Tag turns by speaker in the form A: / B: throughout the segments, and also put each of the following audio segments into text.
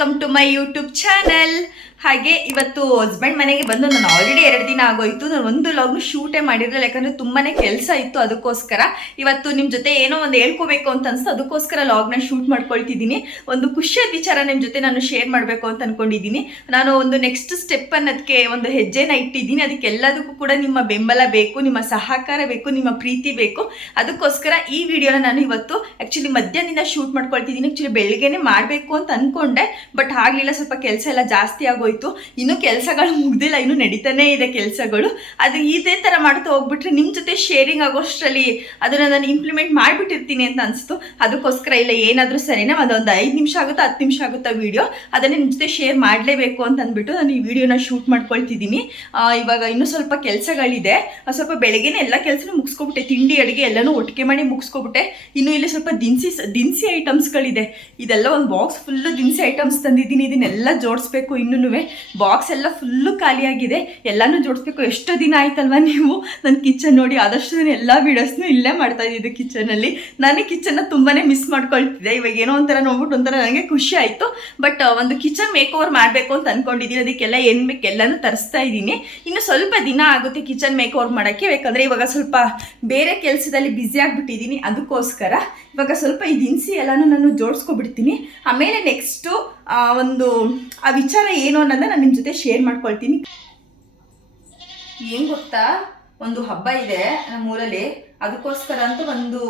A: Welcome to my YouTube channel ಹಾಗೆ ಇವತ್ತು husband ಮನೆಗೆ ಬಂದು ನಾನು ಆಲ್ರೆಡಿ ಎರಡು ದಿನ ಆಗೋಯ್ತು. ನಾನು ಒಂದು ಲಾಗ್ನು ಶೂಟೇ ಮಾಡಿರಲಿಲ್ಲ, ಯಾಕಂದ್ರೆ ತುಂಬಾನೇ ಕೆಲಸ ಇತ್ತು ಅದಕ್ಕೋಸ್ಕರ. ಇವತ್ತು ನಿಮ್ಮ ಜೊತೆ ಏನೋ ಒಂದು ಹೇಳ್ಕೋಬೇಕು ಅಂತ ಅನ್ಸ್ತು, ಅದಕ್ಕೋಸ್ಕರ ಲಾಗ್ನ ಶೂಟ್ ಮಾಡ್ಕೊಳ್ತಿದ್ದೀನಿ. ಒಂದು ಖುಷಿಯ ವಿಚಾರ ನಿಮ್ಮ ಜೊತೆ ನಾನು ಶೇರ್ ಮಾಡಬೇಕು ಅಂತ ಅನ್ಕೊಂಡಿದ್ದೀನಿ. ನಾನು ಒಂದು ನೆಕ್ಸ್ಟ್ ಸ್ಟೆಪ್ ಅನ್ನೋದಕ್ಕೆ ಒಂದು ಹೆಜ್ಜೆನ ಇಟ್ಟಿದ್ದೀನಿ. ಅದಕ್ಕೆಲ್ಲದಕ್ಕೂ ಕೂಡ ನಿಮ್ಮ ಬೆಂಬಲ ಬೇಕು, ನಿಮ್ಮ ಸಹಕಾರ ಬೇಕು, ನಿಮ್ಮ ಪ್ರೀತಿ ಬೇಕು. ಅದಕ್ಕೋಸ್ಕರ ಈ ವಿಡಿಯೋನ ನಾನು ಇವತ್ತು ಆ್ಯಕ್ಚುಲಿ ಮಧ್ಯಾಹ್ನದಿಂದ ಶೂಟ್ ಮಾಡ್ಕೊಳ್ತಿದ್ದೀನಿ. ಆ್ಯಕ್ಚುಲಿ ಬೆಳಿಗ್ಗೆನೆ ಮಾಡಬೇಕು ಅಂತ ಅನ್ಕೊಂಡೆ ಬಟ್ ಆಗಲಿಲ್ಲ, ಸ್ವಲ್ಪ ಕೆಲಸ ಎಲ್ಲ ಜಾಸ್ತಿ ಆಗೋಯ್ತು. ಇನ್ನು ಕೆಲಸಗಳು ಮುಗ್ದಿಲ್ಲ, ಇನ್ನು ನಡೀತಾನೇ ಇದೆ ಕೆಲಸಗಳು. ಅದು ಇದೇ ಥರ ಮಾಡ್ತಾ ಹೋಗ್ಬಿಟ್ರೆ ನಿಮ್ಮ ಜೊತೆ ಶೇರಿಂಗ್ ಆಗೋಷ್ಟರಲ್ಲಿ ಅದನ್ನು ನಾನು ಇಂಪ್ಲಿಮೆಂಟ್ ಮಾಡಿಬಿಟ್ಟಿರ್ತೀನಿ ಅಂತ ಅನಿಸ್ತು. ಅದಕ್ಕೋಸ್ಕರ ಇಲ್ಲ, ಏನಾದರೂ ಸರಿನಾ ಅದೊಂದು ಐದು ನಿಮಿಷ ಆಗುತ್ತಾ ಹತ್ತು ನಿಮಿಷ ಆಗುತ್ತಾ ವಿಡಿಯೋ ಅದನ್ನೇ ನಿಮ್ಮ ಜೊತೆ ಶೇರ್ ಮಾಡಲೇಬೇಕು ಅಂತ ಅಂದ್ಬಿಟ್ಟು ನಾನು ಈ ವಿಡಿಯೋನ ಶೂಟ್ ಮಾಡ್ಕೊಳ್ತಿದ್ದೀನಿ. ಇವಾಗ ಇನ್ನೂ ಸ್ವಲ್ಪ ಕೆಲಸಗಳಿದೆ. ಸ್ವಲ್ಪ ಬೆಳಗ್ಗೆನೇ ಎಲ್ಲ ಕೆಲಸನೂ ಮುಗಿಸ್ಕೊಬಿಟ್ಟೆ. ತಿಂಡಿ, ಅಡುಗೆ ಎಲ್ಲನೂ ಒಟ್ಟಿಗೆ ಮಾಡಿ ಮುಗಿಸ್ಕೊಬಿಟ್ಟೆ. ಇನ್ನು ಇಲ್ಲಿ ಸ್ವಲ್ಪ ದಿನಸಿ ದಿನಸಿ ಐಟಮ್ಸ್ಗಳಿದೆ ಇದೆಲ್ಲ ಒಂದು ಬಾಕ್ಸ್ ಫುಲ್ಲು ದಿನಸಿ ಐಟಮ್ಸ್ ತಂದಿದ್ದೀನಿ. ಇದನ್ನೆಲ್ಲ ಜೋಡಿಸ್ಬೇಕು ಇನ್ನೂ ಬಾಕ್ಸ್ ಎಲ್ಲ ಫುಲ್ಲು ಖಾಲಿಯಾಗಿದೆ. ಎಲ್ಲನೂ ಜೋಡಿಸ್ಬೇಕು. ಎಷ್ಟು ದಿನ ಆಯ್ತಲ್ವಾ ನೀವು? ನನ್ನ ಕಿಚನ್ ನೋಡಿ ಆದಷ್ಟು ನಾನು ಎಲ್ಲ ವೀಡಿಯೋಸ್ನು ಇಲ್ಲೇ ಮಾಡ್ತಾ ಇದ್ದಿದ್ದು ಕಿಚನಲ್ಲಿ ನಾನು ಕಿಚನ್ನ ತುಂಬಾ ಮಿಸ್ ಮಾಡ್ಕೊಳ್ತಿದ್ದೆ. ಇವಾಗ ಏನೋ ಒಂಥರ ನೋಡ್ಬಿಟ್ಟು ಒಂಥರ ನನಗೆ ಖುಷಿ ಆಯಿತು. ಬಟ್ ಒಂದು ಕಿಚನ್ ಮೇಕ್ ಓವರ್ ಮಾಡಬೇಕು ಅಂತ ಅಂದ್ಕೊಂಡಿದ್ದೀನಿ ಅದಕ್ಕೆಲ್ಲ ಏನು ಬೇಕು ಎಲ್ಲನೂ ತರಿಸ್ತಾ ಇದ್ದೀನಿ. ಇನ್ನು ಸ್ವಲ್ಪ ದಿನ ಆಗುತ್ತೆ ಕಿಚನ್ ಮೇಕ್ ಓವರ್ ಮಾಡೋಕ್ಕೆ. ಯಾಕಂದರೆ ಇವಾಗ ಸ್ವಲ್ಪ ಬೇರೆ ಕೆಲಸದಲ್ಲಿ ಬ್ಯುಸಿ ಆಗಿಬಿಟ್ಟಿದ್ದೀನಿ. ಅದಕ್ಕೋಸ್ಕರ ಇವಾಗ ಸ್ವಲ್ಪ ಈ ದಿನಸಿ ಎಲ್ಲನೂ ನಾನು ಜೋಡಿಸ್ಕೊಬಿಡ್ತೀನಿ. ಆಮೇಲೆ ನೆಕ್ಸ್ಟು ಒಂದು, ಆ ವಿಚಾರ ಏನು ಅನ್ನೋದನ್ನ ನಾನು ನಿಮ್ಮ ಜೊತೆ ಶೇರ್ ಮಾಡ್ಕೊಳ್ತೀನಿ. ಏನು ಗೊತ್ತಾ? ಒಂದು ಹಬ್ಬ ಇದೆ ನಮ್ಮೂರಲ್ಲಿ. ಅದಕ್ಕೋಸ್ಕರ ಅಂತ ಒಂದು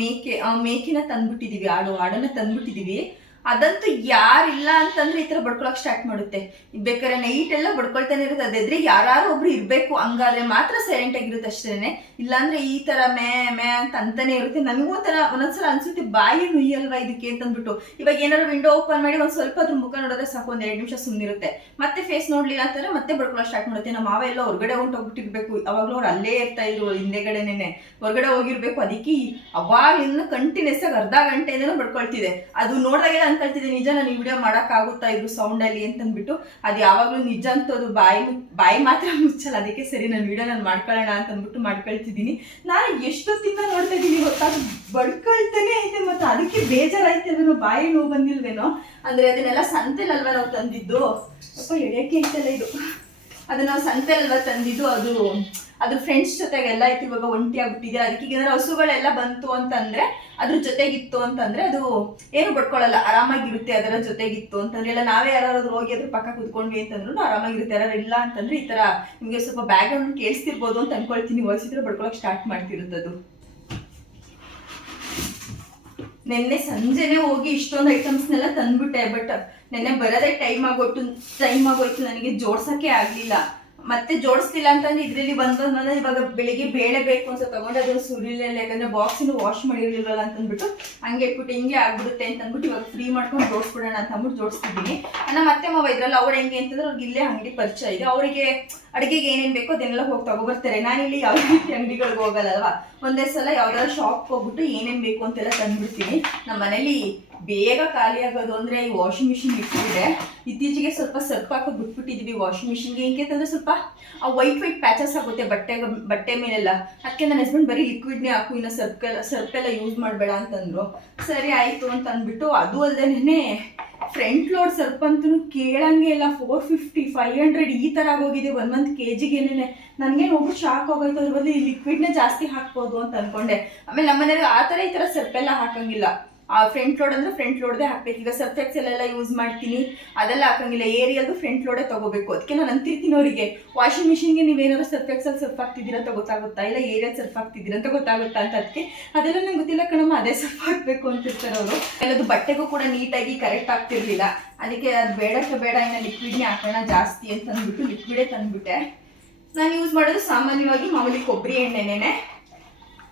A: ಮೇಕೆ, ಆ ಮೇಕೆನ ತಂದ್ಬಿಟ್ಟಿದ್ದೀವಿ ಆಡು, ಆಡನ್ನ ತಂದ್ಬಿಟ್ಟಿದೀವಿ. ಅದಂತೂ ಯಾರಿಲ್ಲ ಅಂತಂದ್ರೆ ಈ ತರ ಬಡ್ಕೊಳಕ್ ಸ್ಟಾರ್ಟ್ ಮಾಡುತ್ತೆ. ಬೇಕಾದ್ರೆ ನೈಟ್ ಎಲ್ಲ ಬಡ್ಕೊಳ್ತಾನೆ ಇರುತ್ತೆ ಅದಾದ್ರೆ ಯಾರು ಒಬ್ರು ಇರ್ಬೇಕು. ಹಂಗಾದ್ರೆ ಮಾತ್ರ ಸೈಲೆಂಟ್ ಆಗಿರುತ್ತೆ ಅಷ್ಟೇನೆ. ಇಲ್ಲಾಂದ್ರೆ ಈ ತರ ಮೇ ಮೇ ಅಂತ ಅಂತಾನೆ ಇರುತ್ತೆ. ನನಗೂ ಒಂಥರ, ಒಂದೊಂದ್ಸಲ ಅನ್ಸುತ್ತೆ ಬಾಯಿ ನುಯ್ಯಲ್ವಾ ಇದಕ್ಕೆ ಅಂತಂದ್ಬಿಟ್ಟು. ಇವಾಗ ಏನಾದ್ರು ವಿಂಡೋ ಓಪನ್ ಮಾಡಿ ಒಂದ್ ಸ್ವಲ್ಪ ಅದ್ರ ಮುಖ ನೋಡಿದ್ರೆ ಸಾಕು, ಒಂದ್ ಎರಡು ನಿಮಿಷ ಸುಮ್ಮನಿರುತ್ತೆ ಮತ್ತೆ ಫೇಸ್ ನೋಡ್ಲಿಲ್ಲ ಅಂತಾರೆ ಮತ್ತೆ ಬಡ್ಕೊಳಕ್ ಸ್ಟಾರ್ಟ್ ಮಾಡುತ್ತೆ. ನಮ್ಮ ಮಾವ ಎಲ್ಲ ಹೊರಗಡೆ ಹೊಂಟೋಗ್ಬಿಟ್ಟಿರ್ಬೇಕು. ಅವಾಗ್ಲೂ ಅವ್ರು ಅಲ್ಲೇ ಇರ್ತಾ ಇದ್ರು ಹಿಂದೆಗಡೆನೆ ಹೊರಗಡೆ ಹೋಗಿರ್ಬೇಕು. ಅದಕ್ಕೆ ಅವಾಗಿಂದ ಕಂಟಿನ್ಯೂಸ್ ಆಗಿ ಅರ್ಧ ಗಂಟೆಯಿಂದನೂ ಬಡ್ಕೊಳ್ತಿದೆ. ಅದು ನೋಡಿದಾಗೆಲ್ಲ ಅನ್ಕೊಳ್ತಿದೆ ನಿಜ ನಾನು ಈ ವಿಡಿಯೋ ಮಾಡೋಕ್ಕಾಗುತ್ತಾ ಆಗುತ್ತಾ ಸೌಂಡಲ್ಲಿ ಅಂತಂದ್ಬಿಟ್ಟು. ಅದು ಯಾವಾಗ್ಲೂ ನಿಜ ಅಂತ ಅದು ಬಾಯಿ ಬಾಯಿ ಮಾತ್ರ ಮುಚ್ಚಲ್ಲ. ಅದಕ್ಕೆ ಸರಿ, ನಾನು ವಿಡಿಯೋ ನಾನು ಮಾಡ್ಕೊಳ್ಳೋಣ ಅಂತ ಅಂದ್ಬಿಟ್ಟು ಮಾಡ್ಕೊಳ್ತಿದ್ದೀನಿ. ನಾನು ಎಷ್ಟೊತ್ತಿಂದ ನೋಡ್ತಾ ಇದ್ದೀನಿ ಗೊತ್ತಾ? ಬಡ್ಕೊಳ್ತಾನೆ ಐತೆ ಮತ್ತೆ ಅದಕ್ಕೆ ಬೇಜಾರಾಯ್ತೇನೋ ಬಾಯಿ ನೋವು ಬಂದಿಲ್ವೇನೋ. ಅಂದ್ರೆ ಅದನ್ನೆಲ್ಲ ಸಂತೆಲಲ್ವಾ ನಾವು ತಂದಿದ್ದು? ಅಪ್ಪ ಎಡೆಯಕ್ಕೆ ಐತಲ್ಲ ಇದು. ಅದು ನಾವು ಸಂತೆಲಲ್ವಾ ತಂದಿದ್ದು, ಅದು ಅದು ಫ್ರೆಂಡ್ಸ್ ಜೊತೆಗೆಲ್ಲ ಇತ್ತು ಇವಾಗ ಒಂಟಿ ಆಗ್ಬಿಟ್ಟಿದೆ. ಅದಕ್ಕೆ ಏನಾದ್ರು ಹಸುಗಳೆಲ್ಲ ಬಂತು ಅಂತಂದ್ರೆ, ಅದ್ರ ಜೊತೆಗಿತ್ತು ಅಂತಂದ್ರೆ ಅದು ಏನು ಬಡ್ಕೊಳ್ಳಲ್ಲ ಆರಾಮಾಗಿರುತ್ತೆ ಅದರ ಜೊತೆಗಿತ್ತು ಅಂತಂದ್ರೆ. ಇಲ್ಲ, ನಾವೇ ಯಾರಾದ್ರೂ ಹೋಗಿ ಅದ್ರ ಪಕ್ಕ ಕುತ್ಕೊಂಡ್ವಿ ಅಂತಂದ್ರು ಆರಾಮಾಗಿರುತ್ತೆ ಯಾರು ಇಲ್ಲ ಅಂತಂದ್ರೆ ಈ ತರ ನಿಮ್ಗೆ ಸ್ವಲ್ಪ ಬ್ಯಾಗ್ ಕೇಳಿಸ್ತಿರ್ಬೋದು ಅಂತ ಅನ್ಕೊಳ್ತೀನಿ. ವಯಸ್ಸಿದ್ರೆ ಬಡ್ಕೊಳಕ್ ಸ್ಟಾರ್ಟ್ ಮಾಡ್ತಿರುತ್ತೆ ಅದು ನಿನ್ನೆ ಸಂಜೆನೆ ಹೋಗಿ ಇಷ್ಟೊಂದು ಐಟಮ್ಸ್ನೆಲ್ಲ ತಂದ್ಬಿಟ್ಟೆ, ಬಟ್ ನೆನ್ನೆ ಬರೋದೇ ಟೈಮ್ ಆಗೋಯ್ತು ಟೈಮ್ ಆಗೋಯ್ತು ನನಗೆ ಜೋಡ್ಸೋಕ್ಕೆ ಆಗ್ಲಿಲ್ಲ. ಮತ್ತೆ ಜೋಡಿಸ್ತಿಲ್ಲ ಅಂತಂದ್ರೆ ಇದ್ರಲ್ಲಿ ಬಂದ ಬಂದ್ರೆ ಇವಾಗ ಬೆಳಿಗ್ಗೆ ಬೇಳೆ ಬೇಕು ಅಂತ ತಗೊಂಡು ಅದನ್ನ ಸುರಿಲಿಲ್ಲ, ಯಾಕಂದ್ರೆ ಬಾಕ್ಸಿನ ವಾಶ್ ಮಾಡಿರ್ಲಿಲ್ವಲ್ಲ ಅಂತಂದ್ಬಿಟ್ಟು ಹಂಗೆ ಇಟ್ಬಿಟ್ಟು ಹಿಂಗೆ ಆಗ್ಬಿಡುತ್ತೆ ಅಂತ ಅಂದ್ಬಿಟ್ಟು ಇವಾಗ ಫ್ರೀ ಮಾಡ್ಕೊಂಡು ಜೋಡಿಸ್ಬಿಡೋಣ ಅಂತ ಅಂದ್ಬಿಟ್ಟು ಜೋಡಿಸ್ತಿದ್ದೀನಿ. ನಮ್ಮ ಮತ್ತೆ ಮಾವ ಇದ್ರಲ್ಲ, ಅವ್ರು ಹೆಂಗೆ ಅಂತಂದ್ರೆ ಅವ್ರಿಗೆ ಇಲ್ಲೇ ಅಂಗಡಿ ಪರಿಚಯ ಇದೆ. ಅವರಿಗೆ ಅಡುಗೆಗೆ ಏನೇನು ಬೇಕೋ ಅದನ್ನೆಲ್ಲ ಹೋಗಿ ತಗೊಬರ್ತಾರೆ. ಇಲ್ಲಿ ಯಾವ ರೀತಿ ಅಂಗಡಿಗಳಿಗೆ ಹೋಗಲ್ಲ ಒಂದೇ ಸಲ ಯಾವ್ದಾದ್ರು ಶಾಪ್ ಹೋಗ್ಬಿಟ್ಟು ಏನೇನು ಬೇಕು ಅಂತೆಲ್ಲ ತಂದ್ಬಿಡ್ತೀನಿ. ನಮ್ಮ ಮನೇಲಿ ಬೇಗ ಖಾಲಿ ಆಗೋದು ಅಂದರೆ ಈ ವಾಷಿಂಗ್ ಮಿಷಿನ್ ಇಟ್ಟಿದೆ ಇತ್ತೀಚೆಗೆ ಸ್ವಲ್ಪ ಸರ್ಪ್ ಹಾಕೋದು ಬಿಟ್ಬಿಟ್ಟಿದ್ವಿ ವಾಷಿಂಗ್ ಮಿಷಿನ್ಗೆ ಅಂತಂದ್ರೆ ಸ್ವಲ್ಪ? ಆ ವೈಟ್ ವೈಟ್ ಪ್ಯಾಚಸ್ ಆಗುತ್ತೆ ಬಟ್ಟೆ ಬಟ್ಟೆ ಮೇಲೆಲ್ಲ. ಅದಕ್ಕೆ ನನ್ನ ಹಸ್ಬೆಂಡ್ ಬರೀ ಲಿಕ್ವಿಡ್ನೇ ಹಾಕು, ಇನ್ನು ಸರ್ಪ್ ಎಲ್ಲ ಯೂಸ್ ಮಾಡಬೇಡ ಅಂತಂದ್ರು. ಸರಿ ಆಯಿತು ಅಂತ ಅಂದ್ಬಿಟ್ಟು ಅದು ಅಲ್ಲದೇನೆ ಫ್ರಂಟ್ ಲೋಡ್ ಸರ್ಪ್ ಅಂತೂ ಕೇಳಂಗೆ ಇಲ್ಲ. ಫೋರ್ ಫಿಫ್ಟಿ ಫೈವ್ ಹಂಡ್ರೆಡ್ ಈ ಥರ ಆಗೋಗಿದೆ. ಒನ್ ಮಂತ್ ಕೆ ಜಿಗೇನೆ ನನಗೆ ಒಬ್ಬರು ಶಾಕ್ ಆಗೋಯ್ತು. ಅದ್ರ ಬದಲು ಈ ಲಿಕ್ವಿಡ್ನೇ ಜಾಸ್ತಿ ಹಾಕ್ಬೋದು ಅಂತ ಅನ್ಕೊಂಡೆ. ಆಮೇಲೆ ನಮ್ಮ ಮನೇಲಿ ಆ ಥರ ಈ ಥರ ಎಲ್ಲ ಹಾಕಂಗಿಲ್ಲ. ಫ್ರಂಟ್ ಲೋಡ್ ಅಂದ್ರೆ ಫ್ರಂಟ್ ಲೋಡ್ದೇ ಹಾಕ್ಬೇಕು. ಈಗ ಸರ್ಫೆಕ್ಸ್ ಎಲ್ಲ ಯೂಸ್ ಮಾಡ್ತೀನಿ. ಅದೆಲ್ಲ ಹಾಕಂಗಿಲ್ಲ. ಏರಿಯಲ್ದು ಫ್ರಂಟ್ ಲೋಡೇ ತಗೋಬೇಕು. ಅದಕ್ಕೆ ನಾನು ಅಂತಿರ್ತೀನಿ ಅವರಿಗೆ. ವಾಷಿಂಗ್ ಮಿಷಿನ್ಗೆ ನೀವೇನಾದ್ರು ಸರ್ಫ್ ಅಲ್ಲಿ ಸರ್ಫ್ ಹಾಕ್ತಿದ್ದೀರಾ ಅಂತ ಗೊತ್ತಾಗುತ್ತಾ? ಇಲ್ಲ ಏರಿಯಲ್ ಸರ್ಫ್ ಹಾಕ್ತಿದ್ದೀರಾ ಅಂತ ಗೊತ್ತಾಗುತ್ತಾ ಅಂತ ಅದಕ್ಕೆ ಅದೆಲ್ಲ ನಂಗೆ ಗೊತ್ತಿಲ್ಲ ಕಣಮ್ಮ. ಅದೇ ಸರ್ಫ್ ಹಾಕ್ಬೇಕು ಅಂತಿರ್ತಾರೆ ಅವರು. ಎಲ್ಲದು ಬಟ್ಟೆಗೂ ಕೂಡ ನೀಟಾಗಿ ಕರೆಕ್ಟ್ ಆಗ್ತಿರ್ಲಿಲ್ಲ. ಅದಕ್ಕೆ ಅದು ಬೇಡಕ್ಕೆ ಬೇಡ. ಇನ್ನು ಲಿಕ್ವಿಡ್ನೇ ಹಾಕೋಣ ಜಾಸ್ತಿ ಅಂತ ಅಂದ್ಬಿಟ್ಟು ಲಿಕ್ವಿಡೇ ತಂದ್ಬಿಟ್ಟೆ. ನಾನು ಯೂಸ್ ಮಾಡೋದು ಸಾಮಾನ್ಯವಾಗಿ ಮಾಮೂಲಿ ಕೊಬ್ಬರಿ ಎಣ್ಣೆನೇ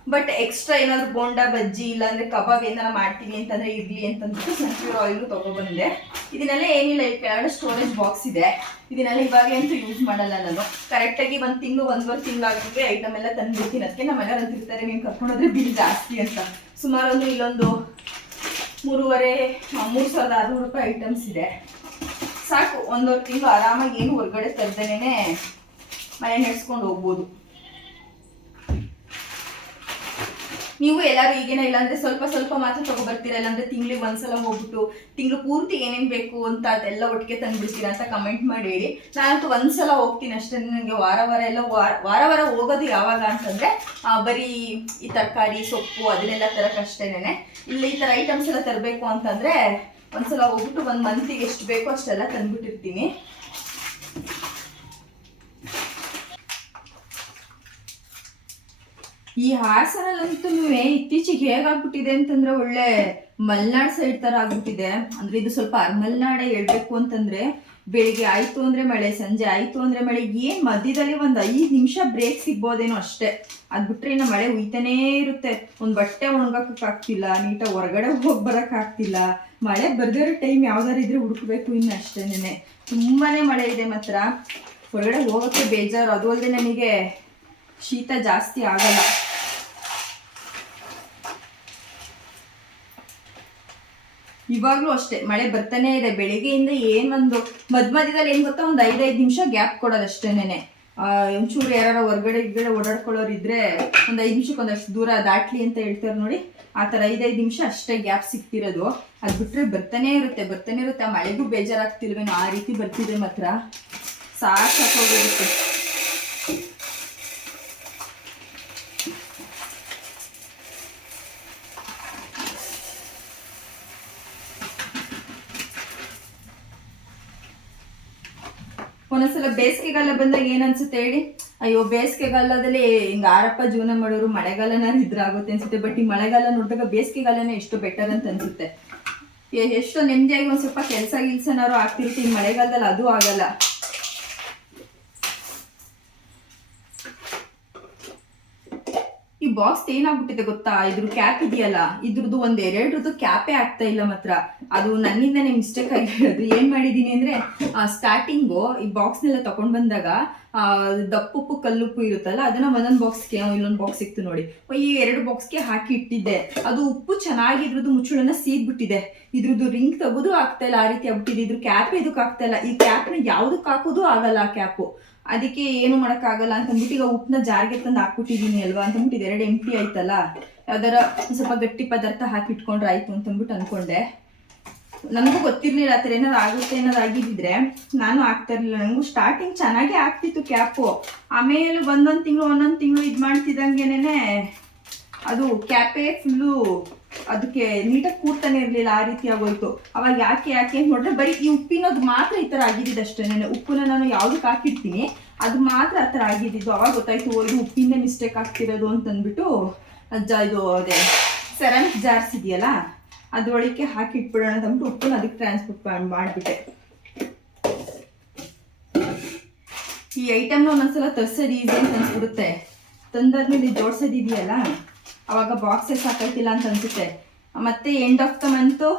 A: ಬಟ್ ಎಕ್ಸ್ಟ್ರಾ ಏನಾದ್ರು ಬೋಂಡ, ಬಜ್ಜಿ, ಇಲ್ಲಾಂದ್ರೆ ಕಬಾಬ್ ಏನಾರ ಮಾಡ್ತೀನಿ ಅಂತಂದ್ರೆ ಇರ್ಲಿ ಅಂತಂದ್ಬಿಟ್ಟು ಸನ್ಫ್ಲವರ್ ಆಯಿಲ್ ತಗೊಬಂದೆ. ಇದನ್ನೆಲ್ಲ ಏನಿಲ್ಲ, ಈ ಕೆಳಗಡೆ ಸ್ಟೋರೇಜ್ ಬಾಕ್ಸ್ ಇದೆ. ಇದನ್ನೆಲ್ಲ ಇವಾಗ ಅಂತೂ ಯೂಸ್ ಮಾಡಲ್ಲ ನಾನು. ಕರೆಕ್ಟಾಗಿ ಒಂದು ತಿಂಗಳು, ಒಂದುವರೆ ತಿಂಗಳಾಗಿ ಐಟಮ್ ಎಲ್ಲ ತಂದ್ಬಿಡ್ತೀನಿ. ಅದಕ್ಕೆ ನಮ್ಮ ಮನೆಯವ್ರು ಅಂತಿರ್ತಾರೆ ನೀವು ಕರ್ಕೊಂಡೋದ್ರೆ ಬಿಲ್ ಜಾಸ್ತಿ ಅಂತ. ಸುಮಾರು ಒಂದು ಇಲ್ಲೊಂದು ಮೂರುವರೆ ಮೂರು ಸಾವಿರದ ಆರುನೂರು ರೂಪಾಯಿ ಐಟಮ್ಸ್ ಇದೆ. ಸಾಕು ಒಂದೂವರೆ ತಿಂಗಳು ಆರಾಮಾಗಿ ಏನು ಹೊರಗಡೆ ತರ್ದೇನೆ ಮನೆ ನಡೆಸ್ಕೊಂಡು ಹೋಗ್ಬೋದು. ನೀವು ಎಲ್ಲರೂ ಈಗೇನ ಇಲ್ಲಾಂದ್ರೆ ಸ್ವಲ್ಪ ಸ್ವಲ್ಪ ಮಾತ್ರ ತಗೊಬರ್ತೀರಾ ಇಲ್ಲಾಂದ್ರೆ ತಿಂಗಳಿಗೆ ಒಂದ್ಸಲ ಹೋಗ್ಬಿಟ್ಟು ತಿಂಗಳು ಪೂರ್ತಿ ಏನೇನ್ ಬೇಕು ಅಂತ ಅದೆಲ್ಲ ಒಟ್ಟಿಗೆ ತಂದ್ಬಿಡ್ತೀರಾ ಅಂತ ಕಮೆಂಟ್ ಮಾಡಿ ಹೇಳಿ ನಾನಂತೂ ಒಂದ್ಸಲ ಹೋಗ್ತೀನಿ ಅಷ್ಟೇ ನನಗೆ ವಾರ ವಾರ ಎಲ್ಲ ವಾರ ವಾರ ಹೋಗೋದು ಯಾವಾಗ ಅಂತಂದ್ರೆ ಬರೀ ಈ ತರಕಾರಿ, ಸೊಪ್ಪು ಅದನ್ನೆಲ್ಲ ತರಕಷ್ಟೇನೆ ಇಲ್ಲ, ಈ ತರ ಐಟಮ್ಸ್ ಎಲ್ಲ ತರಬೇಕು ಅಂತಂದ್ರೆ ಒಂದ್ಸಲ ಹೋಗ್ಬಿಟ್ಟು ಒಂದು ಮಂತಿಗೆ ಎಷ್ಟು ಬೇಕೋ ಅಷ್ಟೆಲ್ಲ ತಂದ್ಬಿಟ್ಟಿರ್ತೀನಿ. ಈ ಹಾಸನಲ್ಲಂತೂ ಇತ್ತೀಚೆಗೆ ಹೇಗಾಗ್ಬಿಟ್ಟಿದೆ ಅಂತಂದ್ರೆ ಒಳ್ಳೆ ಮಲ್ನಾಡ್ ಸೈಡ್ ತರ ಆಗ್ಬಿಟ್ಟಿದೆ. ಅಂದ್ರೆ ಇದು ಸ್ವಲ್ಪ ಮಲ್ನಾಡೆ ಹೇಳ್ಬೇಕು ಅಂತಂದ್ರೆ ಬೆಳಿಗ್ಗೆ ಆಯ್ತು ಅಂದ್ರೆ ಮಳೆ, ಸಂಜೆ ಆಯ್ತು ಅಂದ್ರೆ ಮಳೆ, ಏನ್ ಮಧ್ಯದಲ್ಲಿ ಒಂದ್ ಐದ್ ನಿಮಿಷ ಬ್ರೇಕ್ ಸಿಗ್ಬೋದೇನೋ ಅಷ್ಟೇ. ಅದ್ ಬಿಟ್ರೆ ಇನ್ನ ಮಳೆ ಉಯ್ತಾನೇ ಇರುತ್ತೆ. ಒಂದ್ ಬಟ್ಟೆ ಒಣಗಾಕಕ್ ಆಗ್ತಿಲ್ಲ ನೀಟಾಗಿ ಹೊರಗಡೆ ಹೋಗ್ ಬರಕ್ ಆಗ್ತಿಲ್ಲ. ಮಳೆ ಬರ್ದಿರೋ ಟೈಮ್ ಯಾವ್ದಾರು ಇದ್ರೆ ಹುಡುಕ್ಬೇಕು ಇನ್ನು ಅಷ್ಟೇನೆ ತುಂಬಾನೇ ಮಳೆ ಇದೆ ಮಾತ್ರ. ಹೊರಗಡೆ ಹೋಗಕ್ಕೆ ಬೇಜಾರು. ಅದು ಅಲ್ಲದೆ ನನಗೆ ಶೀತ ಜಾಸ್ತಿ ಆಗಲ್ಲ. ಇವಾಗ್ಲೂ ಅಷ್ಟೇ, ಮಳೆ ಬರ್ತಾನೆ ಇದೆ, ಬೆಳಿಗ್ಗೆಯಿಂದ ಏನ್ ಒಂದು ಮಧ್ಯ ಮಧ್ಯದಲ್ಲಿ ಏನ್ ಗೊತ್ತಾ, ಒಂದು ಐದೈದು ನಿಮಿಷ ಗ್ಯಾಪ್ ಕೊಡೋದಷ್ಟೇನೆ ಒಂಚೂರು ಯಾರು ಹೊರಗಡೆ ಗಿಗಡೆ ಓಡಾಡ್ಕೊಳ್ಳೋರು ಇದ್ರೆ ಒಂದು ಐದು ನಿಮಿಷಕ್ಕೆ ಒಂದಷ್ಟು ದೂರ ದಾಟ್ಲಿ ಅಂತ ಹೇಳ್ತಾರೆ ನೋಡಿ. ಆ ಥರ ಐದೈದು ನಿಮಿಷ ಅಷ್ಟೇ ಗ್ಯಾಪ್ ಸಿಗ್ತಿರೋದು. ಅದ್ ಬಿಟ್ರೆ ಬರ್ತಾನೆ ಇರುತ್ತೆ ಬರ್ತಾನೆ ಇರುತ್ತೆ. ಆ ಮಳೆಗೂ ಬೇಜಾರಾಗ್ತಿಲ್ವೇನೋ, ಆ ರೀತಿ ಬರ್ತಿದೆ ಮಾತ್ರ. ಸಾಕು ಒಂದೊಂದ್ಸಲ ಬೇಸಿಗೆಗಾಲ ಬಂದಾಗ ಏನ್ ಅನ್ಸುತ್ತೆ ಹೇಳಿ? ಅಯ್ಯೋ, ಬೇಸಿಗೆಗಾಲದಲ್ಲಿ ಹಿಂಗ ಆರಪ್ಪ ಜೀವನ ಮಾಡೋರು ಮಳೆಗಾಲನ ಇದ್ರಾಗುತ್ತೆ ಅನ್ಸುತ್ತೆ. ಬಟ್ ಈ ಮಳೆಗಾಲ ನೋಡಿದಾಗ ಬೇಸಿಗೆಗಾಲನೇ ಎಷ್ಟು ಬೆಟರ್ ಅಂತ ಅನ್ಸುತ್ತೆ. ಎಷ್ಟೋ ನೆಮ್ಮದಿಯಾಗಿ ಒಂದ್ ಸ್ವಲ್ಪ ಕೆಲಸ ಗಿಲ್ಸನಾರು ಆಗ್ತಿರುತ್ತೆ. ಮಳೆಗಾಲದಲ್ಲಿ ಅದು ಆಗಲ್ಲ. ಬಾಕ್ಸ್ ಏನಾಗ್ಬಿಟ್ಟಿದೆ ಗೊತ್ತಾ? ಇದ್ರ ಕ್ಯಾಪ್ ಇದೆಯಲ್ಲ? ಇದ್ರದ್ದು ಒಂದ್ ಎರಡ್ರದ್ದು ಕ್ಯಾಪೇ ಆಗ್ತಾ ಇಲ್ಲ ಮಾತ್ರ. ಅದು ನನ್ನಿಂದನೇ ಮಿಸ್ಟೇಕ್ ಆಗಿರೋದು ಏನ್ ಮಾಡಿದೀನಿ ಅಂದ್ರೆ ಸ್ಟಾರ್ಟಿಂಗು ಈ ಬಾಕ್ಸ್ ನೆಲ್ಲ ತಗೊಂಡ್ ಬಂದಾಗ ಆ, ದಪ್ಪುಪ್ಪು ಕಲ್ಲುಪ್ಪು ಇರುತ್ತಲ್ಲ ಅದನ್ನ ಒಂದೊಂದು ಬಾಕ್ಸ್ಗೆ ಇನ್ನೊಂದು ಬಾಕ್ಸ್ ಸಿಕ್ತು ನೋಡಿ. ಈ ಎರಡು ಬಾಕ್ಸ್ಗೆ ಹಾಕಿ ಇಟ್ಟಿದ್ದೆ. ಅದು ಉಪ್ಪು ಚೆನ್ನಾಗಿ ಇದ್ರದ್ದು ಮುಚ್ಚುಳನ್ನ ಸೀದ್ಬಿಟ್ಟಿದೆ. ಇದ್ರದ್ದು ರಿಂಗ್ ತಗೋದು ಆಗ್ತಾ ಇಲ್ಲ ಆ ರೀತಿ ಆಗ್ಬಿಟ್ಟಿದೆ. ಇದ್ರ ಕ್ಯಾಪ್ ಇದಕ್ಕೆ ಆಗ್ತಾ ಇಲ್ಲ. ಈ ಕ್ಯಾಪ್ನ ಯಾವ್ದಕ್ಕೆ ಹಾಕೋದು ಆಗಲ್ಲ ಆ ಕ್ಯಾಪು ಅದಕ್ಕೆ ಏನು ಮಾಡೋಕ್ಕಾಗಲ್ಲ ಅಂತ ಅಂದ್ಬಿಟ್ಟು ಈಗ ಉಪ್ಪನ್ನ ಜಾರಿಗೆ ತಂದು ಹಾಕ್ಬಿಟ್ಟಿದೀನಿ ಅಲ್ವಾ ಅಂತ ಅಂದ್ಬಿಟ್ಟು ಎರಡು ಎಂಟಿ ಆಯ್ತಲ್ಲ? ಯಾವ್ದಾರ ಸ್ವಲ್ಪ ಗಟ್ಟಿ ಪದಾರ್ಥ ಹಾಕಿ ಇಟ್ಕೊಂಡ್ರೆ ಆಯ್ತು ಅಂತ ಅಂದ್ಬಿಟ್ಟು ಅನ್ಕೊಂಡೆ. ನನಗೂ ಗೊತ್ತಿರಲಿಲ್ಲ ಆ ಥರ ಏನಾದ್ರು ಆಗುತ್ತೆ ಏನಾದ್ರು ಆಗಿದ್ದಿದ್ರೆ ನಾನು ಆಗ್ತಾ ಇರಲಿಲ್ಲ. ನನಗೂ ಸ್ಟಾರ್ಟಿಂಗ್ ಚೆನ್ನಾಗೇ ಆಗ್ತಿತ್ತು ಕ್ಯಾಪು ಆಮೇಲೆ ಒಂದೊಂದು ತಿಂಗಳು ಒಂದೊಂದು ತಿಂಗಳು ಇದು ಮಾಡ್ತಿದ್ದಂಗೆನೇ ಅದು ಕ್ಯಾಪೇ ಫುಲ್ಲು ಅದಕ್ಕೆ ನೀಟಾಗಿ ಕೂರ್ತಾನೆ ಇರಲಿಲ್ಲ, ಆ ರೀತಿ ಆಗೋಯ್ತು. ಅವಾಗ ಯಾಕೆ ಯಾಕೆ ಅಂತ ನೋಡಿದ್ರೆ ಬರೀ ಈ ಉಪ್ಪಿನೋದು ಮಾತ್ರ ಈ ಥರ ಆಗಿದ್ದಿದ್ದು ಅಷ್ಟೇ. ಉಪ್ಪನ್ನ ನಾನು ಯಾವ್ದಕ್ಕೆ ಹಾಕಿರ್ತೀನಿ, ಅದು ಮಾತ್ರ ಆ ಥರ ಆಗಿದ್ದಿದ್ದು. ಅವಾಗ ಗೊತ್ತಾಯ್ತು ಇದು ಉಪ್ಪಿಂದ ಮಿಸ್ಟೇಕ್ ಆಗ್ತಿರೋದು ಅಂತ ಅಂದ್ಬಿಟ್ಟು ಅಜ್ಜ ಇದು ಅದೇ ಸೆರಾಮಿಕ್ ಜಾರ್ಸ್ ಇದೆಯಲ್ಲ ಅದ್ರೊಳಗೆ ಹಾಕಿ ಇಟ್ಬಿಡೋಣ ಅಂತಂದ್ಬಿಟ್ಟು ಉಪ್ಪನ್ನ ಅದಕ್ಕೆ ಟ್ರಾನ್ಸ್ಪೋರ್ಟ್ ಮಾಡಿಬಿಟ್ಟೆ. ಈ ಐಟಮ್ನ ಒಂದೊಂದ್ಸಲ ತರ್ಸೋದು ಈಸಿ ಅಂತ ಅನ್ಸ್ಬಿಡುತ್ತೆ. ತಂದಾದ್ಮೇಲೆ ಜೋಡ್ಸೋದು ಇದೆಯಲ್ಲ ಅವಾಗ ಬಾಕ್ಸೇ ಸಾಕಾಯ್ತಿಲ್ಲ ಅಂತ ಅನ್ಸುತ್ತೆ. ಮತ್ತೆ ಎಂಡ್ ಆಫ್ ದ ಮಂತು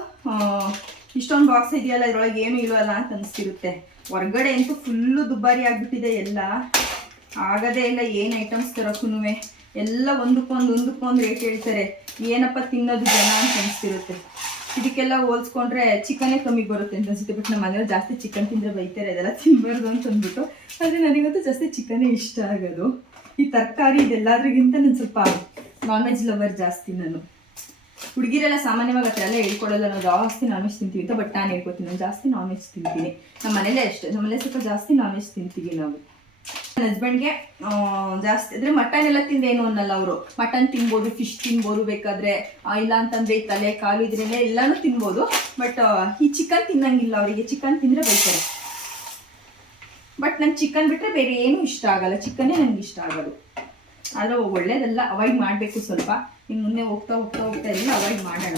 A: ಇಷ್ಟೊಂದು ಬಾಕ್ಸ್ ಇದೆಯಲ್ಲ, ಇದ್ರೊಳಗೆ ಏನು ಇಲ್ವಲ್ಲ ಅಂತ ಅನಿಸ್ತಿರುತ್ತೆ. ಹೊರಗಡೆ ಅಂತೂ ಫುಲ್ಲು ದುಬಾರಿ ಆಗ್ಬಿಟ್ಟಿದೆ ಎಲ್ಲ. ಆಗದೇ ಇಲ್ಲ, ಏನು ಐಟಮ್ಸ್ ತರೋಕ್ಕೂ ಎಲ್ಲ ಒಂದಕ್ಕೊಂದು ಒಂದಕ್ಕೊಂದು ರೇಟ್ ಹೇಳ್ತಾರೆ. ಏನಪ್ಪ ತಿನ್ನೋದು ಜನ ಅಂತ ಅನಿಸ್ತಿರುತ್ತೆ. ಇದಕ್ಕೆಲ್ಲ ಹೋಲ್ಸ್ಕೊಂಡ್ರೆ ಚಿಕನೇ ಕಮ್ಮಿ ಬರುತ್ತೆ ಅಂತ ಅನ್ಸುತ್ತೆ. ಬಟ್ ನಮ್ಮ ಮನೇಲಿ ಜಾಸ್ತಿ ಚಿಕನ್ ತಿಂದರೆ ಬೈತಾರೆ, ಅದೆಲ್ಲ ತಿನ್ನಬಾರ್ದು ಅಂತ ಅಂದ್ಬಿಟ್ಟು. ಆದರೆ ನನಗಂತೂ ಜಾಸ್ತಿ ಚಿಕನೇ ಇಷ್ಟ ಆಗೋದು. ಈ ತರಕಾರಿ ಇದೆಲ್ಲದ್ರಿಗಿಂತ ನಾನು ಸ್ವಲ್ಪ ನಾನ್ ವೆಜ್ ಲವರ್ ಜಾಸ್ತಿ ನಾನು. ಹುಡುಗಿರೆಲ್ಲ ಸಾಮಾನ್ಯವಾಗಿ ಥರ ಎಲ್ಲ ಹೇಳ್ಕೊಡಲ್ಲ, ನಾವು ಜಾಸ್ತಿ ನಾನ್ ವೆಜ್ ತಿಂತೀವಿ ಅಂತ ಬಟ್ ನಾನು ಹೇಳ್ಕೊತೀನಿ ನಾನು ಜಾಸ್ತಿ ನಾನ್ ವೆಜ್ ತಿಂತೀನಿ. ನಮ್ಮ ಮನೇಲೇ ಅಷ್ಟೇ ನಮ್ಮ ಮನೇಲಿ ಸ್ವಲ್ಪ ಜಾಸ್ತಿ ನಾನ್ ವೆಜ್ ತಿಂತೀವಿ ನಾವು. ನನ್ನ ಹಸ್ಬೆಂಡ್ಗೆ ಜಾಸ್ತಿ, ಅಂದರೆ ಮಟನ್ ಎಲ್ಲ ತಿಂದೇನು ಅನ್ನಲ್ಲ ಅವರು. ಮಟನ್ ತಿನ್ಬೋದು ಫಿಶ್ ತಿನ್ಬೋದು ಬೇಕಾದ್ರೆ ಇಲ್ಲ ಅಂತಂದ್ರೆ ತಲೆ, ಕಾಲು ಇದ್ರೇ ಎಲ್ಲನೂ ತಿನ್ಬೋದು ಬಟ್ ಈ ಚಿಕನ್ ತಿನ್ನಂಗಿಲ್ಲ ಅವರಿಗೆ. ಚಿಕನ್ ತಿಂದರೆ ಬೈತಾರೆ. ಬಟ್ ನಂಗೆ ಚಿಕನ್ ಬಿಟ್ಟರೆ ಬೇರೆ ಏನೂ ಇಷ್ಟ ಆಗಲ್ಲ. ಚಿಕನ್ನೇ ನನಗೆ ಇಷ್ಟ ಆಗೋದು. ಆದರೆ ಒಳ್ಳೇದಲ್ಲ ಅವಾಯ್ಡ್ ಮಾಡಬೇಕು ಸ್ವಲ್ಪ. ಇನ್ನು ಮುಂದೆ ಹೋಗ್ತಾ ಹೋಗ್ತಾ ಹೋಗ್ತಾ ಎಲ್ಲ ಅವಾಯ್ಡ್ ಮಾಡೋಣ.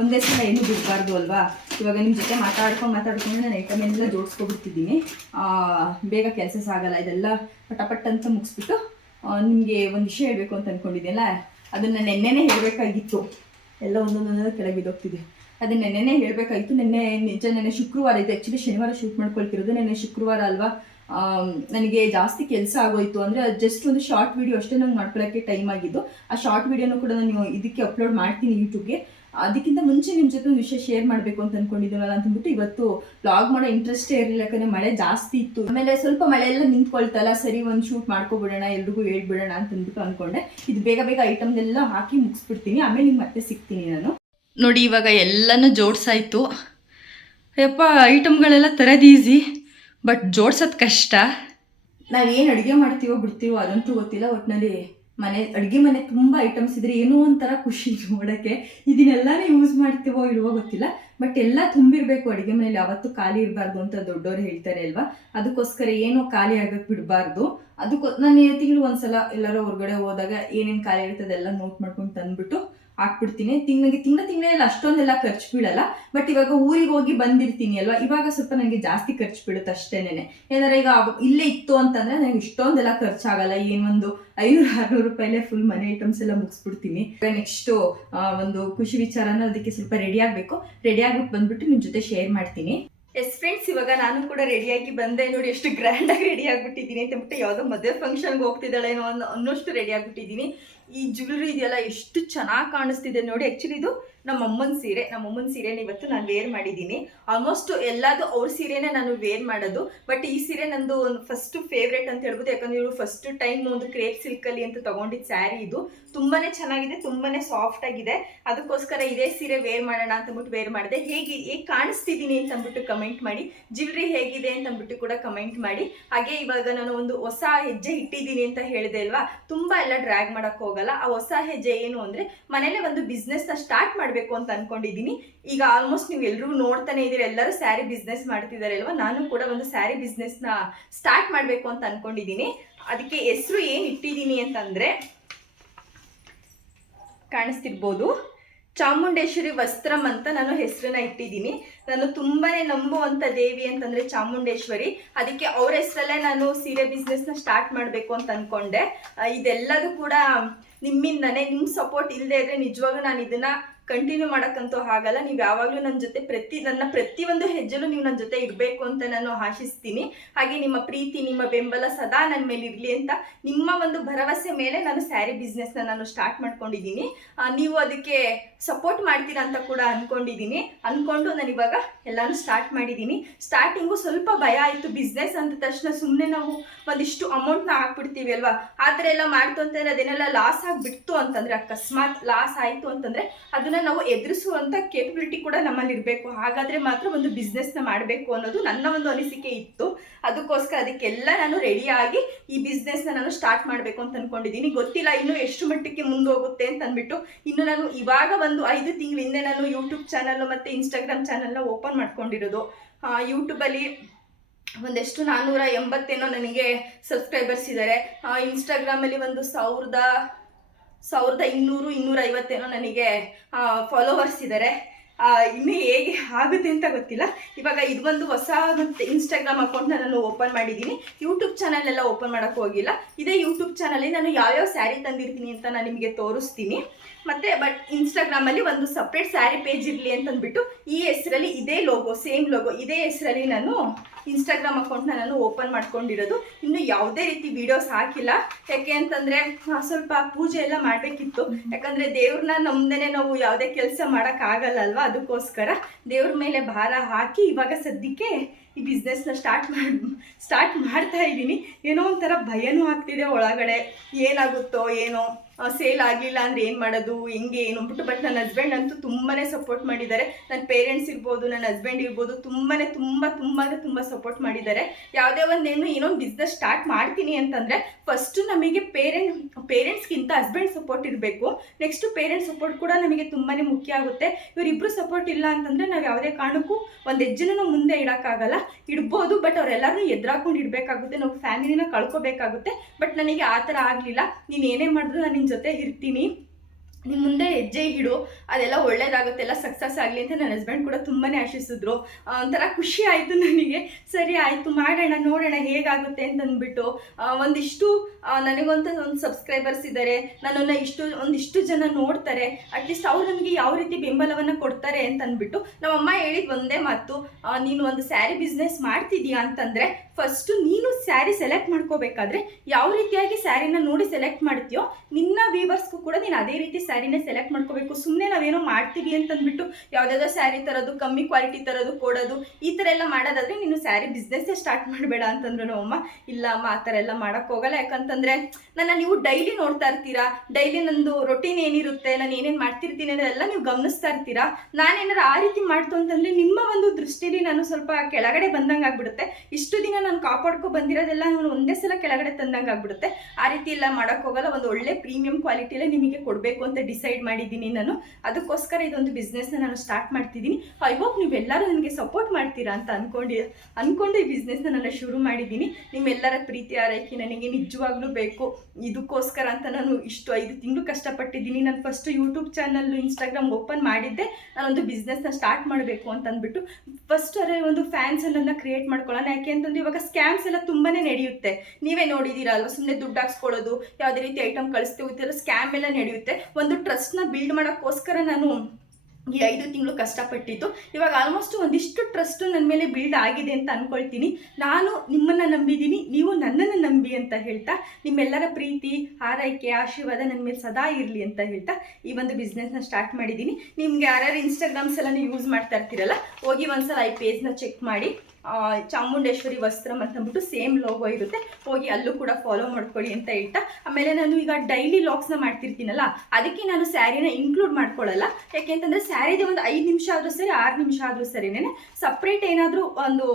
A: ಒಂದೇ ಸಲ ಏನು ಬಿಡಬಾರ್ದು ಅಲ್ವಾ? ಇವಾಗ ನಿಮ್ಮ ಜೊತೆ ಮಾತಾಡ್ಕೊಂಡು ಮಾತಾಡ್ಕೊಂಡು ನಾನು ಐಟಮ್ ಎಲ್ಲ ಜೋಡಿಸ್ಕೊಬಿಡ್ತಿದ್ದೀನಿ. ಬೇಗ ಕೆಲಸ ಆಗಲ್ಲ, ಇದೆಲ್ಲ ಪಟಪಟ್ ಅಂತ ಮುಗಿಸ್ಬಿಟ್ಟು ನಿಮಗೆ ಒಂದು ವಿಷಯ ಹೇಳಬೇಕು ಅಂತ ಅಂದ್ಕೊಂಡಿದ್ದೆಲ್ಲ ಅದನ್ನು ನೆನ್ನೆನೇ ಹೇಳಬೇಕಾಗಿತ್ತು. ಎಲ್ಲ ಒಂದೊಂದೊಂದು ಕೆಳಗೆ ಬಿದ್ದೋಗ್ತಿದೆ. ಅದನ್ನ ನೆನ್ನೆನೇ ಹೇಳಬೇಕಾಗಿತ್ತು. ನೆನ್ನೆ ನಿಜ ನೆನ್ನೆ ಶುಕ್ರವಾರ ಇದೆ. ಆ್ಯಕ್ಚುಲಿ ಶನಿವಾರ ಶೂಟ್ ಮಾಡ್ಕೊಳ್ತಿರೋದು. ನೆನ್ನೆ ಶುಕ್ರವಾರ ಅಲ್ವಾ? ನನಗೆ ಜಾಸ್ತಿ ಕೆಲಸ ಆಗೋಯ್ತು ಅಂದರೆ ಜಸ್ಟ್ ಒಂದು ಶಾರ್ಟ್ ವಿಡಿಯೋ ಅಷ್ಟೇ ನಂಗೆ ಮಾಡ್ಕೊಳ್ಳೋಕ್ಕೆ ಟೈಮ್ ಆಗಿದ್ದು. ಆ ಶಾರ್ಟ್ ವಿಡಿಯೋನು ಕೂಡ ನಾನು ಇದಕ್ಕೆ ಅಪ್ಲೋಡ್ ಮಾಡ್ತೀನಿ ಯೂಟ್ಯೂಬ್ಗೆ ಅದಕ್ಕಿಂತ ಮುಂಚೆ ನಿಮ್ಮ ಜೊತೆ ಒಂದು ವಿಷಯ ಶೇರ್ ಮಾಡಬೇಕು ಅಂತ ಅನ್ಕೊಂಡಿದ್ದೀನಲ್ಲ ಅಂತಂದ್ಬಿಟ್ಟು ಇವತ್ತು ಬ್ಲಾಗ್ ಮಾಡೋ ಇಂಟ್ರೆಸ್ಟೇ ಇರಲಿಲ್ಲ ಯಾಕಂದರೆ ಮಳೆ ಜಾಸ್ತಿ ಇತ್ತು. ಆಮೇಲೆ ಸ್ವಲ್ಪ ಮಳೆ ಎಲ್ಲ ನಿಂತ್ಕೊಳ್ತಲ್ಲ, ಸರಿ ಒಂದು ಶೂಟ್ ಮಾಡ್ಕೊಬಿಡೋಣ, ಎಲ್ರಿಗೂ ಹೇಳ್ಬಿಡೋಣ ಅಂತ ಅಂದ್ಬಿಟ್ಟು ಅನ್ಕೊಂಡೆ. ಇದು ಬೇಗ ಬೇಗ ಐಟಮ್ನೆಲ್ಲ ಹಾಕಿ ಮುಗಿಸ್ಬಿಡ್ತೀನಿ. ಆಮೇಲೆ ನಿಮ್ಗೆ ಮತ್ತೆ ಸಿಗ್ತೀನಿ ನಾನು. ನೋಡಿ ಇವಾಗ ಎಲ್ಲನೂ ಜೋಡಿಸಾಯಿತು. ಯಪ್ಪ ಐಟಮ್ಗಳೆಲ್ಲ ತರೋದು ಈಸಿ ಬಟ್ ಜೋಡ್ಸೋದು ಕಷ್ಟ. ನಾವೇನು ಅಡುಗೆ ಮಾಡ್ತೀವೋ ಬಿಡ್ತೀವೋ ಅದಂತೂ ಗೊತ್ತಿಲ್ಲ. ಒಟ್ಟಿನಲ್ಲಿ ಮನೆ, ಅಡುಗೆ ಮನೆ ತುಂಬ ಐಟಮ್ಸ್ ಇದ್ರೆ ಏನೋ ಒಂಥರ ಖುಷಿ ನೋಡೋಕ್ಕೆ. ಇದನ್ನೆಲ್ಲನೇ ಯೂಸ್ ಮಾಡ್ತೀವೋ ಇಲ್ವೋ ಗೊತ್ತಿಲ್ಲ. ಬಟ್ ಎಲ್ಲ ತುಂಬಿರಬೇಕು ಅಡುಗೆ ಮನೇಲಿ ಯಾವತ್ತೂ ಖಾಲಿ ಇರಬಾರ್ದು ಅಂತ ದೊಡ್ಡವರು ಹೇಳ್ತಾರೆ ಅಲ್ವಾ? ಅದಕ್ಕೋಸ್ಕರ ಏನೋ ಖಾಲಿ ಆಗಕ್ಕೆ ಬಿಡಬಾರ್ದು. ಅದಕ್ಕೋ ನಾನು ತಿಂಗಳು ಒಂದ್ಸಲ ಎಲ್ಲರೂ ಹೊರಗಡೆ ಹೋದಾಗ ಏನೇನು ಖಾಲಿ ಇರ್ತದೆ ಎಲ್ಲ ನೋಟ್ ಮಾಡ್ಕೊಂಡು ತಂದ್ಬಿಟ್ಟು ಹಾಕ್ಬಿಡ್ತೀನಿ. ತಿಂಗಳಿಗೆ ತಿಂಗಳ ತಿಂಗಳಲ್ಲಿ ಅಷ್ಟೊಂದೆಲ್ಲ ಖರ್ಚು ಬೀಳಲ್ಲ. ಬಟ್ ಇವಾಗ ಊರಿಗೆ ಹೋಗಿ ಬಂದಿರ್ತೀನಿ ಅಲ್ವಾ? ಇವಾಗ ಸ್ವಲ್ಪ ನನಗೆ ಜಾಸ್ತಿ ಖರ್ಚು ಬೀಳುತ್ತೆ ಅಷ್ಟೇನೆ ಏನಾದ್ರೆ ಈಗ ಇಲ್ಲೇ ಇತ್ತು ಅಂತಂದ್ರೆ ನನಗೆ ಇಷ್ಟೊಂದೆಲ್ಲ ಖರ್ಚಾಗಲ್ಲ. ಏನೊಂದು ಐನೂರು, ಆರ್ನೂರು ರೂಪಾಯಿಲೇ ಫುಲ್ ಮನೆ ಐಟಮ್ಸ್ ಎಲ್ಲ ಮುಗಿಸ್ಬಿಡ್ತೀನಿ. ನೆಕ್ಸ್ಟ್ ಒಂದು ಖುಷಿ ವಿಚಾರನ ಅದಕ್ಕೆ ಸ್ವಲ್ಪ ರೆಡಿ ಆಗಬೇಕು. ರೆಡಿ ಆಗ್ಬಿಟ್ಟು ಬಂದ್ಬಿಟ್ಟು ನಿಮ್ಮ ಜೊತೆ ಶೇರ್ ಮಾಡ್ತೀನಿ. ಎಸ್ ಫ್ರೆಂಡ್ಸ್ ಇವಾಗ ನಾನು ಕೂಡ ರೆಡಿಯಾಗಿ ಬಂದೆ. ನೋಡಿ ಎಷ್ಟು ಗ್ರ್ಯಾಂಡ್ ಆಗಿ ರೆಡಿ ಆಗ್ಬಿಟ್ಟಿದ್ದೀನಿ. ಅಂತ ಬಿಟ್ಟು ಯಾವುದೋ ಮದುವೆ ಫಂಕ್ಷನ್ಗೆ ಹೋಗ್ತಿದ್ದಾಳೇನೋ ಅನ್ನೋ ಅನ್ನೋಷ್ಟು ರೆಡಿ ಆಗ್ಬಿಟ್ಟಿದ್ದೀನಿ. ಈ ಜ್ಯುವೆಲ್ರಿ ಇದೆಯಲ್ಲ ಎಷ್ಟು ಚೆನ್ನಾಗಿ ಕಾಣಿಸ್ತಿದೆ ನೋಡಿ. ಆ್ಯಕ್ಚುಲಿ ಇದು ನಮ್ಮ ಅಮ್ಮನ ಸೀರೆ. ನಮ್ಮ ಅಮ್ಮನ ಸೀರೆನ ಇವತ್ತು ನಾನು ವೇರ್ ಮಾಡಿದ್ದೀನಿ. ಆಲ್ಮೋಸ್ಟ್ ಎಲ್ಲದು ಅವ್ರ ಸೀರೆನೇ ನಾನು ವೇರ್ ಮಾಡೋದು. ಬಟ್ ಈ ಸೀರೆ ನಂದು ಫಸ್ಟ್ ಫೇವ್ರೇಟ್ ಅಂತ ಹೇಳ್ಬೋದು. ಯಾಕಂದ್ರೆ ಇವರು ಫಸ್ಟ್ ಟೈಮ್ ಒಂದು ಕ್ರೇಪ್ ಸಿಲ್ಕಲ್ಲಿ ಅಂತ ತಗೊಂಡಿದ್ದ ಸ್ಯಾರಿ ಇದು. ತುಂಬಾನೇ ಚೆನ್ನಾಗಿದೆ, ತುಂಬಾನೇ ಸಾಫ್ಟ್ ಆಗಿದೆ. ಅದಕ್ಕೋಸ್ಕರ ಇದೇ ಸೀರೆ ವೇರ್ ಮಾಡೋಣ ಅಂತ ಅಂದ್ಬಿಟ್ಟು ವೇರ್ ಮಾಡಿದೆ. ಹೇಗೆ ಹೇಗೆ ಕಾಣಿಸ್ತಿದ್ದೀನಿ ಅಂತ ಅಂದ್ಬಿಟ್ಟು ಕಮೆಂಟ್ ಮಾಡಿ. ಜ್ಯುವೆಲ್ರಿ ಹೇಗಿದೆ ಅಂತ ಅಂದ್ಬಿಟ್ಟು ಕೂಡ ಕಮೆಂಟ್ ಮಾಡಿ. ಹಾಗೆ ಇವಾಗ ನಾನು ಒಂದು ಹೊಸ ಹೆಜ್ಜೆ ಇಟ್ಟಿದ್ದೀನಿ ಅಂತ ಹೇಳಿದೆ ಅಲ್ವಾ? ತುಂಬಾ ಎಲ್ಲ ಡ್ರ್ಯಾಗ್ ಮಾಡಕ್ ಹೋಗಲ್ಲ. ಆ ಹೊಸ ಹೆಜ್ಜೆ ಏನು ಅಂದ್ರೆ ಮನೇಲೆ ಒಂದು ನ ಸ್ಟಾರ್ಟ್ ಮಾಡಬೇಕು ಅಂತ ಅನ್ಕೊಂಡಿದ್ದೀನಿ. ಈಗ ಆಲ್ಮೋಸ್ಟ್ ನೀವು ಎಲ್ಲರೂ ನೋಡ್ತಾನೆ ಇದ್ದೀರಿ, ಎಲ್ಲರೂ ಸ್ಯಾರಿ ಬಿಸ್ನೆಸ್ ಮಾಡ್ತಿದಾರೆ ಅಲ್ವಾ? ನಾನು ಕೂಡ ಒಂದು ಸ್ಯಾರಿ ನ ಸ್ಟಾರ್ಟ್ ಮಾಡಬೇಕು ಅಂತ ಅನ್ಕೊಂಡಿದ್ದೀನಿ. ಅದಕ್ಕೆ ಹೆಸರು ಏನು ಇಟ್ಟಿದ್ದೀನಿ ಅಂತಂದ್ರೆ ಕಾಣಿಸ್ತಿರ್ಬೋದು. ಚಾಮುಂಡೇಶ್ವರಿ ವಸ್ತ್ರಂ ಅಂತ ನಾನು ಹೆಸರನ್ನ ಇಟ್ಟಿದ್ದೀನಿ. ನಾನು ತುಂಬಾನೇ ನಂಬುವಂಥ ದೇವಿ ಅಂತಂದ್ರೆ ಚಾಮುಂಡೇಶ್ವರಿ. ಅದಕ್ಕೆ ಅವ್ರ ಹೆಸರಲ್ಲೇ ನಾನು ಸೀರೆ ಬಿಸ್ನೆಸ್ನ ಸ್ಟಾರ್ಟ್ ಮಾಡಬೇಕು ಅಂತ ಅಂದ್ಕೊಂಡೆ ಇದೆಲ್ಲದೂ ಕೂಡ ನಿಮ್ಮಿಂದನೇ ನಿಮ್ಮ ಸಪೋರ್ಟ್ ಇಲ್ಲದೆ ಇದ್ರೆ ನಿಜವಾಗ್ಲೂ ನಾನು ಇದನ್ನ ಕಂಟಿನ್ಯೂ ಮಾಡೋಕ್ಕಂತೂ ಆಗಲ್ಲ. ನೀವು ಯಾವಾಗಲೂ ನನ್ನ ಜೊತೆ ಪ್ರತಿ, ನನ್ನ ಪ್ರತಿಯೊಂದು ಹೆಜ್ಜೆಲೂ ನೀವು ನನ್ನ ಜೊತೆ ಇರಬೇಕು ಅಂತ ನಾನು ಆಶಿಸ್ತೀನಿ. ಹಾಗೆ ನಿಮ್ಮ ಪ್ರೀತಿ, ನಿಮ್ಮ ಬೆಂಬಲ ಸದಾ ನನ್ನ ಮೇಲೆ ಇರಲಿ ಅಂತ ನಿಮ್ಮ ಒಂದು ಭರವಸೆ ಮೇಲೆ ನಾನು ಸ್ಯಾರಿ ಬಿಸ್ನೆಸ್ನ ನಾನು ಸ್ಟಾರ್ಟ್ ಮಾಡ್ಕೊಂಡಿದ್ದೀನಿ. ನೀವು ಅದಕ್ಕೆ ಸಪೋರ್ಟ್ ಮಾಡ್ತೀರಾ ಅಂತ ಕೂಡ ಅಂದ್ಕೊಂಡಿದ್ದೀನಿ ಅಂದ್ಕೊಂಡು ನಾನು ಇವಾಗ ಎಲ್ಲಾನು ಸ್ಟಾರ್ಟ್ ಮಾಡಿದ್ದೀನಿ. ಸ್ಟಾರ್ಟಿಂಗು ಸ್ವಲ್ಪ ಭಯ ಆಯಿತು. ಬಿಸ್ನೆಸ್ ಅಂದ ತಕ್ಷಣ ಸುಮ್ಮನೆ ನಾವು ಒಂದಿಷ್ಟು ಅಮೌಂಟ್ನ ಹಾಕ್ಬಿಡ್ತೀವಿ ಅಲ್ವಾ? ಆ ಥರ ಎಲ್ಲ ಮಾಡ್ತು ಅಂತಂದರೆ ಅದನ್ನೆಲ್ಲ ಲಾಸ್ ಆಗಿಬಿಡ್ತು ಅಂತಂದ್ರೆ, ಅಕಸ್ಮಾತ್ ಲಾಸ್ ಆಯಿತು ಅಂತಂದ್ರೆ, ಅದನ್ನ ನಾವು ಎದುರಿಸುವಂತ ಕೇಪಬಿಲಿಟಿ ಕೂಡ ನಮ್ಮಲ್ಲಿ ಇರಬೇಕು. ಹಾಗಾದ್ರೆ ಮಾತ್ರ ಒಂದು ಬಿಸ್ನೆಸ್ನ ಮಾಡಬೇಕು ಅನ್ನೋದು ನನ್ನ ಒಂದು ಅನಿಸಿಕೆ ಇತ್ತು. ಅದಕ್ಕೋಸ್ಕರ ಅದಕ್ಕೆಲ್ಲ ನಾನು ರೆಡಿಯಾಗಿ ಈ ಬಿಸ್ನೆಸ್ನ ನಾನು ಸ್ಟಾರ್ಟ್ ಮಾಡಬೇಕು ಅಂತ ಅನ್ಕೊಂಡಿದ್ದೀನಿ. ಗೊತ್ತಿಲ್ಲ ಇನ್ನು ಎಷ್ಟು ಮಟ್ಟಕ್ಕೆ ಮುಂದೋಗುತ್ತೆ ಅಂತ ಅಂದ್ಬಿಟ್ಟು ಇನ್ನು ನಾನು ಇವಾಗ ಒಂದು ಐದು ತಿಂಗಳ ಹಿಂದೆ ನಾನು ಯೂಟ್ಯೂಬ್ ಚಾನಲ್ ಮತ್ತು ಇನ್ಸ್ಟಾಗ್ರಾಮ್ ಚಾನಲ್ನ ಓಪನ್ ಮಾಡ್ಕೊಂಡಿರೋದು. ಯೂಟ್ಯೂಬಲ್ಲಿ ಒಂದೆಷ್ಟು ನಾನ್ನೂರ ಎಂಬತ್ತೇನೋ ನನಗೆ ಸಬ್ಸ್ಕ್ರೈಬರ್ಸ್ ಇದ್ದಾರೆ ಇನ್ಸ್ಟಾಗ್ರಾಮಲ್ಲಿ ಒಂದು ಸಾವಿರದ ಸಾವಿರದ ಇನ್ನೂರು ಇನ್ನೂರ ಐವತ್ತೇನೋ ನನಗೆ ಫಾಲೋವರ್ಸ್ ಇದ್ದಾರೆ ಇನ್ನೂ ಹೇಗೆ ಆಗುತ್ತೆ ಅಂತ ಗೊತ್ತಿಲ್ಲ. ಇವಾಗ ಇದು ಬಂದು ಹೊಸ ಇನ್ಸ್ಟಾಗ್ರಾಮ್ ಅಕೌಂಟ್ನ ನಾನು ಓಪನ್ ಮಾಡಿದ್ದೀನಿ. ಯೂಟ್ಯೂಬ್ ಚಾನಲ್ ಎಲ್ಲ ಓಪನ್ ಮಾಡೋಕ್ಕೆ ಹೋಗಿಲ್ಲ. ಇದೇ ಯೂಟ್ಯೂಬ್ ಚಾನಲಲ್ಲಿ ನಾನು ಯಾವ್ಯಾವ ಸ್ಯಾರಿ ತಂದಿರ್ತೀನಿ ಅಂತ ನಾನು ನಿಮಗೆ ತೋರಿಸ್ತೀನಿ. ಮತ್ತು ಬಟ್ ಇನ್ಸ್ಟಾಗ್ರಾಮಲ್ಲಿ ಒಂದು ಸಪ್ರೇಟ್ ಸ್ಯಾರಿ ಪೇಜ್ ಇರಲಿ ಅಂತಂದ್ಬಿಟ್ಟು ಈ ಹೆಸರಲ್ಲಿ ಇದೇ ಲೋಗೋ ಸೇಮ್ ಲೋಗೋ ಇದೇ ಹೆಸರಲ್ಲಿ ನಾನು ಇನ್ಸ್ಟಾಗ್ರಾಮ್ ಅಕೌಂಟ್ನ ನಾನು ಓಪನ್ ಮಾಡ್ಕೊಂಡಿರೋದು. ಇನ್ನು ಯಾವುದೇ ರೀತಿ ವಿಡಿಯೋಸ್ ಹಾಕಿಲ್ಲ. ಯಾಕೆ ಅಂತಂದರೆ ಸ್ವಲ್ಪ ಪೂಜೆ ಎಲ್ಲ ಮಾಡಬೇಕಿತ್ತು. ಯಾಕಂದರೆ ದೇವ್ರನ್ನ ನಮ್ದೇ ನಾವು ಯಾವುದೇ ಕೆಲಸ ಮಾಡೋಕ್ಕಾಗಲ್ಲ ಅಲ್ವಾ ಅದಕ್ಕೋಸ್ಕರ ದೇವ್ರ ಮೇಲೆ ಭಾರ ಹಾಕಿ ಇವಾಗ ಸದ್ಯಕ್ಕೆ ಈ ಬಿಸ್ನೆಸ್ನ ಸ್ಟಾರ್ಟ್ ಮಾಡಿ ಸ್ಟಾರ್ಟ್ ಮಾಡ್ತಾ ಇದ್ದೀನಿ. ಏನೋ ಒಂಥರ ಭಯನೂ ಆಗ್ತಿದೆ ಒಳಗಡೆ. ಏನಾಗುತ್ತೋ ಏನೋ. ಸೇಲ್ ಆಗಲಿಲ್ಲ ಅಂದ್ರೆ ಏನು ಮಾಡೋದು, ಹೆಂಗೆ ಏನು? ಅಂದ್ಬಿಟ್ಟು ಬಟ್ ನನ್ನ ಹಸ್ಬೆಂಡ್ ಅಂತೂ ತುಂಬಾ ಸಪೋರ್ಟ್ ಮಾಡಿದ್ದಾರೆ. ನನ್ನ ಪೇರೆಂಟ್ಸ್ ಇರ್ಬೋದು ನನ್ನ ಹಸ್ಬೆಂಡ್ ಇರ್ಬೋದು ತುಂಬಾ ತುಂಬ ತುಂಬ ಅಂದರೆ ತುಂಬ ಸಪೋರ್ಟ್ ಮಾಡಿದ್ದಾರೆ. ಯಾವುದೇ ಒಂದೇನು ಏನೋ ಒಂದು ಬಿಸ್ನೆಸ್ ಸ್ಟಾರ್ಟ್ ಮಾಡ್ತೀನಿ ಅಂತಂದರೆ ಫಸ್ಟು ನಮಗೆ ಪೇರೆಂಟ್ ಪೇರೆಂಟ್ಸ್ಗಿಂತ ಹಸ್ಬೆಂಡ್ ಸಪೋರ್ಟ್ ಇರಬೇಕು. ನೆಕ್ಸ್ಟು ಪೇರೆಂಟ್ಸ್ ಸಪೋರ್ಟ್ ಕೂಡ ನಮಗೆ ತುಂಬಾ ಮುಖ್ಯ ಆಗುತ್ತೆ. ಇವರಿಬ್ಬರು ಸಪೋರ್ಟ್ ಇಲ್ಲ ಅಂತಂದರೆ ನಾವು ಯಾವುದೇ ಕಾರಣಕ್ಕೂ ಒಂದು ಹೆಜ್ಜೆನೂ ಮುಂದೆ ಇಡೋಕ್ಕಾಗಲ್ಲ. ಇಡ್ಬೋದು ಬಟ್ ಅವರೆಲ್ಲರೂ ಎದುರಾಕೊಂಡು ಇಡಬೇಕಾಗುತ್ತೆ. ನಾವು ಫ್ಯಾಮಿಲಿನ ಕಳ್ಕೊಬೇಕಾಗುತ್ತೆ. ಬಟ್ ನನಗೆ ಆ ಥರ ಆಗಲಿಲ್ಲ. ನೀನು ಏನೇ ಮಾಡಿದ್ರು ನಾನು ಜೊತೆ ಇರ್ತೀನಿ. ನಿಮ್ಮ ಮುಂದೆ ಹೆಜ್ಜೆ ಇಡು, ಅದೆಲ್ಲ ಒಳ್ಳೇದಾಗುತ್ತೆ, ಎಲ್ಲ ಸಕ್ಸಸ್ ಆಗಲಿ ಅಂತ ನನ್ನ ಹಸ್ಬೆಂಡ್ ಕೂಡ ತುಂಬಾ ಆಶಿಸಿದ್ರು. ಒಂಥರ ಖುಷಿ ಆಯಿತು ನನಗೆ. ಸರಿ, ಆಯಿತು, ಮಾಡೋಣ, ನೋಡೋಣ ಹೇಗಾಗುತ್ತೆ ಅಂತ ಅಂದ್ಬಿಟ್ಟು ಒಂದಿಷ್ಟು ನನಗಂತ ಒಂದು ಸಬ್ಸ್ಕ್ರೈಬರ್ಸ್ ಇದ್ದಾರೆ ನನ್ನನ್ನು ಇಷ್ಟು, ಒಂದಿಷ್ಟು ಜನ ನೋಡ್ತಾರೆ. ಅಟ್ಲೀಸ್ಟ್ ಅವ್ರು ನನಗೆ ಯಾವ ರೀತಿ ಬೆಂಬಲವನ್ನು ಕೊಡ್ತಾರೆ ಅಂತ ಅಂದ್ಬಿಟ್ಟು, ನಮ್ಮಮ್ಮ ಹೇಳಿದ ಒಂದೇ ಮಾತು. ನೀನು ಒಂದು ಸ್ಯಾರಿ ಬಿಸ್ನೆಸ್ ಮಾಡ್ತಿದ್ದೀಯಾ ಅಂತಂದರೆ ಫಸ್ಟು ನೀನು ಸ್ಯಾರಿ ಸೆಲೆಕ್ಟ್ ಮಾಡ್ಕೋಬೇಕಾದ್ರೆ, ಯಾವ ರೀತಿಯಾಗಿ ಸ್ಯಾರಿನ ನೋಡಿ ಸೆಲೆಕ್ಟ್ ಮಾಡ್ತೀಯೋ, ನಿನ್ನ ವೀವರ್ಸ್ಗೂ ಕೂಡ ನೀನು ಅದೇ ರೀತಿ ಸ್ಯಾರಿ ಸ್ಯಾರಿನೇ ಸೆಲೆಕ್ಟ್ ಮಾಡ್ಕೋಬೇಕು. ಸುಮ್ಮನೆ ನಾವೇನೋ ಮಾಡ್ತೀವಿ ಅಂತಂದ್ಬಿಟ್ಟು ಯಾವುದಾದ್ರೂ ಸ್ಯಾರಿ ತರೋದು, ಕಮ್ಮಿ ಕ್ವಾಲಿಟಿ ತರೋದು, ಕೊಡೋದು, ಈ ಥರ ಎಲ್ಲ ಮಾಡೋದಾದ್ರೆ ನೀನು ಸ್ಯಾರಿ ಬಿಸ್ನೆಸ್ಸೇ ಸ್ಟಾರ್ಟ್ ಮಾಡಬೇಡ ಅಂತಂದ್ರು ಅಮ್ಮ. ಇಲ್ಲ ಅಮ್ಮ ಆ ಥರ ಎಲ್ಲ ಮಾಡೋಕ್ಕೋಗಲ್ಲ ಯಾಕಂತಂದರೆ ನನ್ನ ನೀವು ಡೈಲಿ ನೋಡ್ತಾ ಇರ್ತೀರಾ? ಡೈಲಿ ನಂದು ರೊಟೀನ್ ಏನಿರುತ್ತೆ? ನಾನು ಏನೇನು ಮಾಡ್ತಿರ್ತೀನಿ ಅನ್ನೋದೆಲ್ಲ ನೀವು ಗಮನಿಸ್ತಾ ಇರ್ತೀರಾ? ನಾನೇನಾರು ಆ ರೀತಿ ಮಾಡ್ತು ಅಂತಂದರೆ ನಿಮ್ಮ ಒಂದು ದೃಷ್ಟಿಲಿ ನಾನು ಸ್ವಲ್ಪ ಕೆಳಗಡೆ ಬಂದಂಗೆ ಆಗ್ಬಿಡುತ್ತೆ. ಇಷ್ಟು ದಿನ ನಾನು ಕಾಪಾಡ್ಕೊ ಬಂದಿರೋದೆಲ್ಲ ನಾನು ಒಂದೇ ಸಲ ಕೆಳಗಡೆ ತಂದಂಗೆ ಆಗ್ಬಿಡುತ್ತೆ. ಆ ರೀತಿ ಎಲ್ಲ ಮಾಡೋಕ್ಕೆ ಹೋಗಲ್ಲ. ಒಂದು ಒಳ್ಳೆ ಪ್ರೀಮಿಯಂ ಕ್ವಾಲಿಟಿಯಲ್ಲೇ ನಿಮಗೆ ಕೊಡಬೇಕು ಅಂತ ಡಿಸೈಡ್ ಮಾಡಿದ್ದೀನಿ ನಾನು. ಅದಕ್ಕೋಸ್ಕರ ಇದೊಂದು ಬಿಸ್ನೆಸ್ನ ನಾನು ಸ್ಟಾರ್ಟ್ ಮಾಡ್ತಿದ್ದೀನಿ. ಐ ಹೋಪ್ ನೀವೆಲ್ಲರೂ ನನಗೆ ಸಪೋರ್ಟ್ ಮಾಡ್ತೀರಾ ಅಂತ ಅಂದ್ಕೊಂಡು ಅಂದ್ಕೊಂಡು ಈ ಬಿಸ್ನೆಸ್ನ ನಾನು ಶುರು ಮಾಡಿದ್ದೀನಿ. ನಿಮ್ಮೆಲ್ಲರ ಪ್ರೀತಿ ಆರೈಕೆ ನನಗೆ ನಿಜವಾಗ್ಲೂ ಬೇಕು. ಇದಕ್ಕೋಸ್ಕರ ಅಂತ ನಾನು ಇಷ್ಟು ಐದು ತಿಂಗಳು ಕಷ್ಟಪಟ್ಟಿದ್ದೀನಿ. ನಾನು first YouTube channel Instagram open ಮಾಡಿದ್ದೆ. ನಾನೊಂದು ಬಿಸ್ನೆಸ್ನ ಸ್ಟಾರ್ಟ್ ಮಾಡಬೇಕು ಅಂತ ಅಂದ್ಬಿಟ್ಟು ಫಸ್ಟ್ ಅದೇ ಒಂದು ಫ್ಯಾನ್ಸ್ ಎಲ್ಲ ಕ್ರಿಯೇಟ್ ಮಾಡ್ಕೊಳ್ಳೋಣ. ಯಾಕೆ ಅಂತಂದ್ರೆ ಇವಾಗ ಸ್ಕ್ಯಾಮ್ಸ್ ಎಲ್ಲ ತುಂಬಾನೇ ನಡೆಯುತ್ತೆ. ನೀವೇ ನೋಡಿದ್ದೀರಾ ಅಲ್ವಾ ಸುಮ್ಮನೆ ದುಡ್ಡು ಹಾಕ್ಸ್ಕೊಳ್ಳೋದು, ಯಾವುದೇ ರೀತಿ ಐಟಮ್ ಕಳಿಸ್ತೀವಿ ಸ್ಕ್ಯಾಮ್ ಎಲ್ಲ ನಡೆಯುತ್ತೆ. ಒಂದು ಟ್ರಸ್ಟ್ನ ಬಿಲ್ಡ್ ಮಾಡೋಕ್ಕೋಸ್ಕರ ನಾನು ಈ ಐದು ತಿಂಗಳು ಕಷ್ಟಪಟ್ಟಿತ್ತು ಇವಾಗ ಆಲ್ಮೋಸ್ಟ್ ಒಂದಿಷ್ಟು ಟ್ರಸ್ಟ್ ನನ್ನ ಮೇಲೆ ಬಿಲ್ಡ್ ಆಗಿದೆ ಅಂತ ಅನ್ಕೊಳ್ತೀನಿ. ನಾನು ನಿಮ್ಮನ್ನು ನಂಬಿದ್ದೀನಿ, ನೀವು ನನ್ನನ್ನು ನಂಬಿ ಅಂತ ಹೇಳ್ತಾ, ನಿಮ್ಮೆಲ್ಲರ ಪ್ರೀತಿ, ಆರೈಕೆ, ಆಶೀರ್ವಾದ ನನ್ನ ಮೇಲೆ ಸದಾ ಇರಲಿ ಅಂತ ಹೇಳ್ತಾ ಈ ಒಂದು ಬಿಸ್ನೆಸ್ನ ಸ್ಟಾರ್ಟ್ ಮಾಡಿದ್ದೀನಿ. ನಿಮ್ಗೆ ಯಾರ್ಯಾರು ಇನ್ಸ್ಟಾಗ್ರಾಮ್ಸ್ ಎಲ್ಲ ಯೂಸ್ ಮಾಡ್ತಾ ಇರ್ತೀರಲ್ಲ, ಹೋಗಿ ಒಂದ್ಸಲ ಈ ಪೇಜ್ನ ಚೆಕ್ ಮಾಡಿ. ಚಾಮುಂಡೇಶ್ವರಿ ವಸ್ತ್ರಂ ಅಂತ ಅಂದ್ಬಿಟ್ಟು ಸೇಮ್ ಲೋಗೋ ಇರುತ್ತೆ. ಹೋಗಿ ಅಲ್ಲೂ ಕೂಡ ಫಾಲೋ ಮಾಡ್ಕೊಳ್ಳಿ ಅಂತ ಹೇಳ್ತಾ ಆಮೇಲೆ ನಾನು ಈಗ ಡೈಲಿ ಲಾಕ್ಸ್ನ ಮಾಡ್ತಿರ್ತೀನಲ್ಲ, ಅದಕ್ಕೆ ನಾನು ಸ್ಯಾರಿನ ಇನ್ಕ್ಲೂಡ್ ಮಾಡ್ಕೊಳ್ಳಲ್ಲ. ಯಾಕೆಂತಂದ್ರೆ ಸ್ಯಾರಿದೆ ಒಂದು ಐದು ನಿಮಿಷ ಆದರೂ ಸರಿ, ಆರು ನಿಮಿಷ ಆದರೂ ಸರಿನೇ. ಸಪ್ರೇಟ್ ಏನಾದರೂ ಒಂದು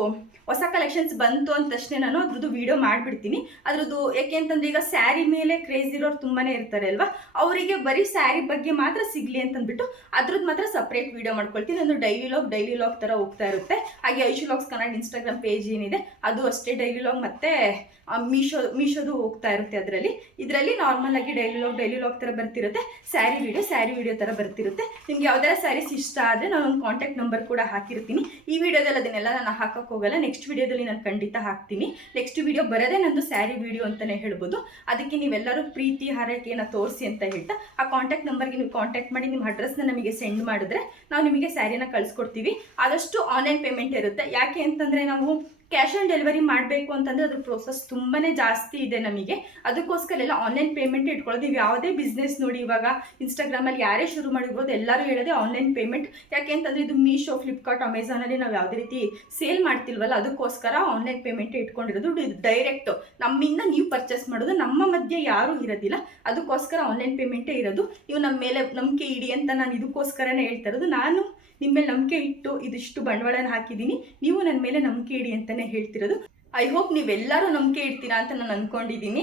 A: ಹೊಸ ಕಲೆಕ್ಷನ್ಸ್ ಬಂತು ಅಂತ ತಕ್ಷಣ ನಾನು ಅದ್ರದ್ದು ವಿಡಿಯೋ ಮಾಡಿಬಿಡ್ತೀನಿ. ಅದ್ರದ್ದು ಯಾಕೆ ಅಂತಂದ್ರೆ ಈಗ ಸ್ಯಾರಿ ಮೇಲೆ ಕ್ರೇಜ್ ಇರೋರು ತುಂಬಾ ಇರ್ತಾರೆ ಅಲ್ವಾ? ಅವರಿಗೆ ಬರೀ ಸ್ಯಾರಿ ಬಗ್ಗೆ ಮಾತ್ರ ಸಿಗ್ಲಿ ಅಂತಂದ್ಬಿಟ್ಟು ಅದ್ರದ್ದು ಮಾತ್ರ ಸಪ್ರೇಟ್ ವಿಡಿಯೋ ಮಾಡ್ಕೊಳ್ತೀನಿ. ನಾನು ಡೈಲಿ ಲಾಗ್ ಡೈಲಿ ಲಾಗ್ ಥರ ಹೋಗ್ತಾ ಇರುತ್ತೆ. ಹಾಗೆ Aishu logs Kannada Instagram page ಏನಿದೆ ಅದು ಅಷ್ಟೇ ಡೈಲಿ ಲಾಗ್ ಮತ್ತೆ ಮೀಶೋ, ಮೀಶೋದು ಹೋಗ್ತಾ ಇರುತ್ತೆ ಅದರಲ್ಲಿ. ಇದರಲ್ಲಿ ನಾರ್ಮಲ್ ಆಗಿ ಡೈಲಿ ಲಾಗ್ ಡೈಲಿ ಲಾಗ್ ಥರ ಬರ್ತಿರುತ್ತೆ. ಸ್ಯಾರಿ ವಿಡಿಯೋ ಸ್ಯಾರಿ ವಿಡಿಯೋ ಥರ ಬರ್ತಿರುತ್ತೆ. ನಿಮ್ಗೆ ಯಾವ್ದಾರ ಸ್ಯಾರೀಸ್ ಇಷ್ಟ ಆದರೆ ನಾನು ಒಂದು ಕಾಂಟ್ಯಾಕ್ಟ್ ನಂಬರ್ ಕೂಡ ಹಾಕಿರ್ತೀನಿ. ಈ ವಿಡಿಯೋದಲ್ಲಿ ಅದನ್ನೆಲ್ಲ ನಾನು ಹಾಕಕ್ಕೆ ಹೋಗಲ್ಲ. ನೆಕ್ಸ್ಟ್ ವಿಡಿಯೋದಲ್ಲಿ ನಾನು ಖಂಡಿತ ಹಾಕ್ತೀನಿ. ನೆಕ್ಸ್ಟ್ ವಿಡಿಯೋ ಬರೋದೇ ನಂದು ಸ್ಯಾರಿ ವಿಡಿಯೋ ಅಂತಲೇ ಹೇಳ್ಬೋದು. ಅದಕ್ಕೆ ನೀವೆಲ್ಲರೂ ಪ್ರೀತಿ, ಹಾರೈಕೆಯನ್ನು ತೋರಿಸಿ ಅಂತ ಹೇಳ್ತಾ, ಆ ಕಾಂಟ್ಯಾಕ್ಟ್ ನಂಬರ್ಗೆ ನೀವು ಕಾಂಟ್ಯಾಕ್ಟ್ ಮಾಡಿ ನಿಮ್ಮ ಅಡ್ರೆಸ್ನ ನಮಗೆ ಸೆಂಡ್ ಮಾಡಿದ್ರೆ ನಾವು ನಿಮಗೆ ಸ್ಯಾರಿನ ಕಳಿಸ್ಕೊಡ್ತೀವಿ. ಆದಷ್ಟು ಆನ್ಲೈನ್ ಪೇಮೆಂಟ್ ಇರುತ್ತೆ. ಯಾಕೆ ಅಂತಂದರೆ ನಾವು ಕ್ಯಾಶ್ ಆನ್ ಡೆಲಿವರಿ ಮಾಡಬೇಕು ಅಂತಂದರೆ ಅದ್ರ ಪ್ರೋಸೆಸ್ ತುಂಬಾ ಜಾಸ್ತಿ ಇದೆ ನಮಗೆ. ಅದಕ್ಕೋಸ್ಕರ ಎಲ್ಲ ಆನ್ಲೈನ್ ಪೇಮೆಂಟ್ ಇಟ್ಕೊಳ್ಳೋದು ನೀವು ಯಾವುದೇ ಬಿಸ್ನೆಸ್ ನೋಡಿ ಇವಾಗ ಇನ್ಸ್ಟಾಗ್ರಾಮಲ್ಲಿ ಯಾರೇ ಶುರು ಮಾಡಿರ್ಬೋದು ಎಲ್ಲರೂ ಹೇಳೋದೇ ಆನ್ಲೈನ್ ಪೇಮೆಂಟ್ ಯಾಕೆ ಅಂತಂದರೆ ಇದು ಮೀಶೋ ಫ್ಲಿಪ್ಕಾರ್ಟ್ ಅಮೆಝಾನಲ್ಲಿ ನಾವು ಯಾವುದೇ ರೀತಿ ಸೇಲ್ ಮಾಡ್ತಿಲ್ವಲ್ಲ, ಅದಕ್ಕೋಸ್ಕರ ಆನ್ಲೈನ್ ಪೇಮೆಂಟ್ ಇಟ್ಕೊಂಡಿರೋದು ಡೈರೆಕ್ಟ್ ನಮ್ಮಿಂದ ನೀವು ಪರ್ಚೇಸ್ ಮಾಡೋದು, ನಮ್ಮ ಮಧ್ಯೆ ಯಾರೂ ಇರೋದಿಲ್ಲ. ಅದಕ್ಕೋಸ್ಕರ ಆನ್ಲೈನ್ ಪೇಮೆಂಟೇ ಇರೋದು. ಇವು ನಮ್ಮ ಮೇಲೆ ನಂಬಿಕೆ ಇಡಿ ಅಂತ ನಾನು ಇದಕ್ಕೋಸ್ಕರನೇ ಹೇಳ್ತಾ ಇರೋದು. ನಾನು ನಿಮ್ಮ ಮೇಲೆ ನಂಬಿಕೆ ಇಟ್ಟು ಇದಿಷ್ಟು ಬಂಡವಾಳನ ಹಾಕಿದ್ದೀನಿ. ನೀವು ನನ್ನ ಮೇಲೆ ನಂಬಿಕೆ ಇಡಿ ಅಂತಲೇ ಹೇಳ್ತಿರೋದು. ಐ ಹೋಪ್ ನೀವೆಲ್ಲರೂ ನಂಬಿಕೆ ಇಡ್ತೀರಾ ಅಂತ ನಾನು ಅಂದ್ಕೊಂಡಿದ್ದೀನಿ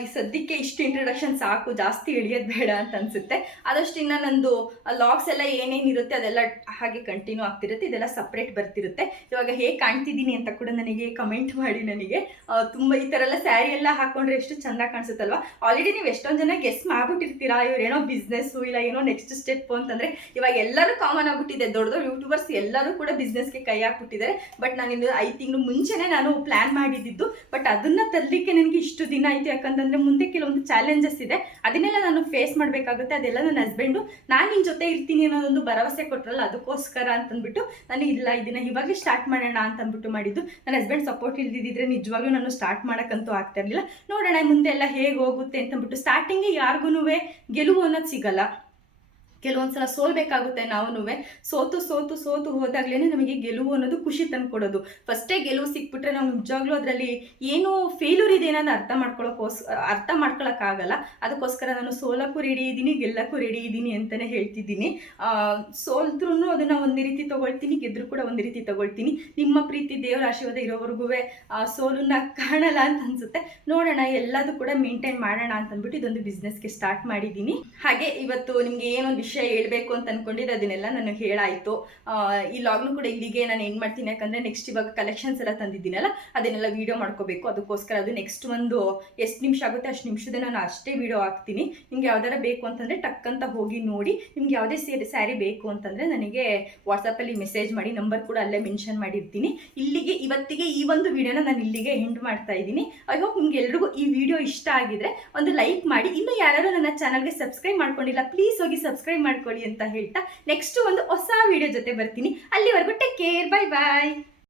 A: ಈ ಸದ್ಯಕ್ಕೆ ಇಷ್ಟು ಇಂಟ್ರಡಕ್ಷನ್ ಸಾಕು, ಜಾಸ್ತಿ ಇಳಿಯೋದು ಬೇಡ ಅಂತ ಅನಿಸುತ್ತೆ. ಆದಷ್ಟು ಇನ್ನು ನಂದು ಲಾಗ್ಸ್ ಎಲ್ಲ ಏನೇನಿರುತ್ತೆ ಅದೆಲ್ಲ ಹಾಗೆ ಕಂಟಿನ್ಯೂ ಆಗ್ತಿರುತ್ತೆ. ಇದೆಲ್ಲ ಸಪ್ರೇಟ್ ಬರ್ತಿರುತ್ತೆ. ಇವಾಗ ಹೇಗೆ ಕಾಣ್ತಿದ್ದೀನಿ ಅಂತ ಕೂಡ ನನಗೆ ಕಮೆಂಟ್ ಮಾಡಿ ನನಗೆ. ತುಂಬ ಈ ಥರ ಎಲ್ಲ ಸ್ಯಾರಿ ಎಲ್ಲ ಹಾಕೊಂಡ್ರೆ ಎಷ್ಟು ಚೆಂದ ಕಾಣಿಸುತ್ತಲ್ವ? ಆಲ್ರೆಡಿ ನೀವು ಎಷ್ಟೊಂದು ಜನ ಗೆಸ್ ಮಾಡ್ಬಿಟ್ಟಿರ್ತೀರಾ, ಇವರೇನೋ ಬಿಸ್ನೆಸ್ಸು ಇಲ್ಲ, ಏನೋ ನೆಕ್ಸ್ಟ್ ಸ್ಟೆಪ್ ಅಂತಂದರೆ. ಇವಾಗ ಎಲ್ಲರೂ ಕಾಮನ್ ಆಗಿಬಿಟ್ಟಿದೆ. ದೊಡ್ಡ ದೊಡ್ಡ ಯೂಟ್ಯೂಬರ್ಸ್ ಎಲ್ಲರೂ ಕೂಡ ಬಿಸ್ನೆಸ್ಗೆ ಕೈ ಹಾಕ್ಬಿಟ್ಟಿದ್ದಾರೆ. ಬಟ್ ನಾನು ಐದು ತಿಂಗಳು ಮುಂಚೆನೇ ನಾನು ಪ್ಲ್ಯಾನ್ ಮಾಡಿದ್ದು ಬಟ್ ಅದನ್ನು ತರಲಿಕ್ಕೆ ನನಗೆ ಇಷ್ಟು ದಿನ ಆಯಿತು. ಯಾಕಂತಂದರೆ ಮುಂದೆ ಕೆಲವೊಂದು ಚಾಲೆಂಜಸ್ ಇದೆ. ಅದನ್ನೆಲ್ಲ ನಾನು ಫೇಸ್ ಮಾಡಬೇಕಾಗುತ್ತೆ. ಅದೆಲ್ಲ ನನ್ನ ಹಸ್ಬೆಂಡು ನಾನು ನಿನ್ನ ಜೊತೆ ಇರ್ತೀನಿ ಅನ್ನೋದೊಂದು ಭರವಸೆ ಕೊಟ್ಟರಲ್ಲ ಅದಕ್ಕೋಸ್ಕರ ಅಂತಂದ್ಬಿಟ್ಟು ನಾನು ಇಲ್ಲ, ಇದನ್ನ ಇವಾಗಲೇ ಸ್ಟಾರ್ಟ್ ಮಾಡೋಣ ಅಂತ ಅಂದ್ಬಿಟ್ಟು ಮಾಡಿದ್ದು. ನನ್ನ ಹಸ್ಬೆಂಡ್ ಸಪೋರ್ಟ್ ಇಲ್ದಿದ್ರೆ ನಿಜವಾಗ್ಲೂ ನಾನು ಸ್ಟಾರ್ಟ್ ಮಾಡೋಕ್ಕಂತೂ ಆಗ್ತಾ ಇರಲಿಲ್ಲ. ನೋಡೋಣ ಮುಂದೆ ಎಲ್ಲ ಹೇಗೆ ಹೋಗುತ್ತೆ ಅಂತಂದ್ಬಿಟ್ಟು ಸ್ಟಾರ್ಟಿಂಗ್ ಯಾರಿಗೂ ಗೆಲುವು ಅನ್ನೋದು ಸಿಗಲ್ಲ. ಕೆಲವೊಂದ್ಸಲ ಸೋಲ್ಬೇಕಾಗುತ್ತೆ ನಾವು ಸೋತು ಸೋತು ಸೋತು ಹೋದಾಗ್ಲೇ ನಮಗೆ ಗೆಲುವು ಅನ್ನೋದು ಖುಷಿ ತಂದ್ಕೊಡೋದು ಫಸ್ಟೇ ಗೆಲುವು ಸಿಕ್ಬಿಟ್ರೆ ನಾವು ನಿಜವಾಗ್ಲೂ ಅದರಲ್ಲಿ ಏನು ಫೇಲ್ಯೂರ್ ಇದೆ ಅನ್ನೋದು ಅರ್ಥ ಮಾಡ್ಕೊಳ್ಳೋಕೋಸ್ ಅರ್ಥ ಮಾಡ್ಕೊಳಕ್ಕಾಗಲ್ಲ. ಅದಕ್ಕೋಸ್ಕರ ನಾನು ಸೋಲಕ್ಕೂ ರೆಡಿ ಇದ್ದೀನಿ, ಗೆಲ್ಲಕ್ಕೂ ರೆಡಿ ಇದ್ದೀನಿ ಅಂತಾನೆ ಹೇಳ್ತಿದ್ದೀನಿ. ಸೋಲ್ದ್ರೂ ಅದನ್ನು ಒಂದು ರೀತಿ ತಗೊಳ್ತೀನಿ, ಗೆದ್ರು ಕೂಡ ಒಂದ್ ರೀತಿ ತಗೊಳ್ತೀನಿ. ನಿಮ್ಮ ಪ್ರೀತಿ, ದೇವರ ಆಶೀರ್ವಾದ ಇರೋವರೆಗೂ ಸೋಲನ್ನ ಕಾಣಲ್ಲ ಅಂತ ಅನ್ಸುತ್ತೆ. ನೋಡೋಣ, ಎಲ್ಲದೂ ಕೂಡ ಮೇಂಟೈನ್ ಮಾಡೋಣ ಅಂತ ಅಂದ್ಬಿಟ್ಟು ಇದೊಂದು ಬಿಸ್ನೆಸ್ಗೆ ಸ್ಟಾರ್ಟ್ ಮಾಡಿದ್ದೀನಿ. ಹಾಗೆ ಇವತ್ತು ನಿಮಗೆ ಏನೊಂದು ವಿಷಯ ಹೇಳ್ಬೇಕು ಅಂತ ಅನ್ಕೊಂಡಿದ್ರೆ ಅದನ್ನೆಲ್ಲ ನಾನು ಹೇಳಾಯಿತು. ಈ ಲಾಗ್ನು ಕೂಡ ಇಲ್ಲಿಗೆ ನಾನು ಏನು ಮಾಡ್ತೀನಿ, ಯಾಕಂದರೆ ನೆಕ್ಸ್ಟ್ ಇವಾಗ ಕಲೆಕ್ಷನ್ಸ್ ಎಲ್ಲ ತಂದಿದ್ದೀನಲ್ಲ, ಅದನ್ನೆಲ್ಲ ವೀಡಿಯೋ ಮಾಡ್ಕೋಬೇಕು. ಅದಕ್ಕೋಸ್ಕರ ಅದು ನೆಕ್ಸ್ಟ್ ಒಂದು ಎಷ್ಟು ನಿಮಿಷ ಆಗುತ್ತೆ ಅಷ್ಟು ನಿಮಿಷದ ನಾನು ಅಷ್ಟೇ ವೀಡಿಯೋ ಹಾಕ್ತೀನಿ. ನಿಮ್ಗೆ ಯಾವ್ದಾರ ಬೇಕು ಅಂತಂದರೆ ಟಕ್ ಅಂತ ಹೋಗಿ ನೋಡಿ, ನಿಮ್ಗೆ ಯಾವುದೇ ಸೇರಿ ಸ್ಯಾರಿ ಬೇಕು ಅಂತಂದರೆ ನನಗೆ ವಾಟ್ಸಪ್ಪಲ್ಲಿ ಮೆಸೇಜ್ ಮಾಡಿ ನಂಬರ್ ಕೂಡ ಅಲ್ಲೇ ಮೆನ್ಷನ್ ಮಾಡಿರ್ತೀನಿ. ಇಲ್ಲಿಗೆ, ಇವತ್ತಿಗೆ ಈ ಒಂದು ವಿಡಿಯೋನ ನಾನು ಇಲ್ಲಿಗೆ ಎಂಡ್ ಮಾಡ್ತಾ ಇದ್ದೀನಿ. ಐ ಹೋಪ್ ನಿಮ್ಗೆ ಎಲ್ರಿಗೂ ಈ ವಿಡಿಯೋ ಇಷ್ಟ ಆಗಿದ್ರೆ ಒಂದು ಲೈಕ್ ಮಾಡಿ. ಇನ್ನು ಯಾರು ನನ್ನ ಚಾನಲ್ಗೆ ಸಬ್ಸ್ಕ್ರೈಬ್ ಮಾಡ್ಕೊಂಡಿಲ್ಲ ಪ್ಲೀಸ್ ಹೋಗಿ ಸಬ್ಸ್ಕ್ರೈಬ್ ಮಾಡ್ಕೊಳ್ಳಿ ಅಂತ ಹೇಳ್ತಾ ನೆಕ್ಸ್ಟ್ ಒಂದು ಹೊಸ ವಿಡಿಯೋ ಜೊತೆ ಬರ್ತೀನಿ. ಅಲ್ಲಿವರೆಗೂ ಟೇಕ್ ಕೇರ್ ಬೈ ಬಾಯ್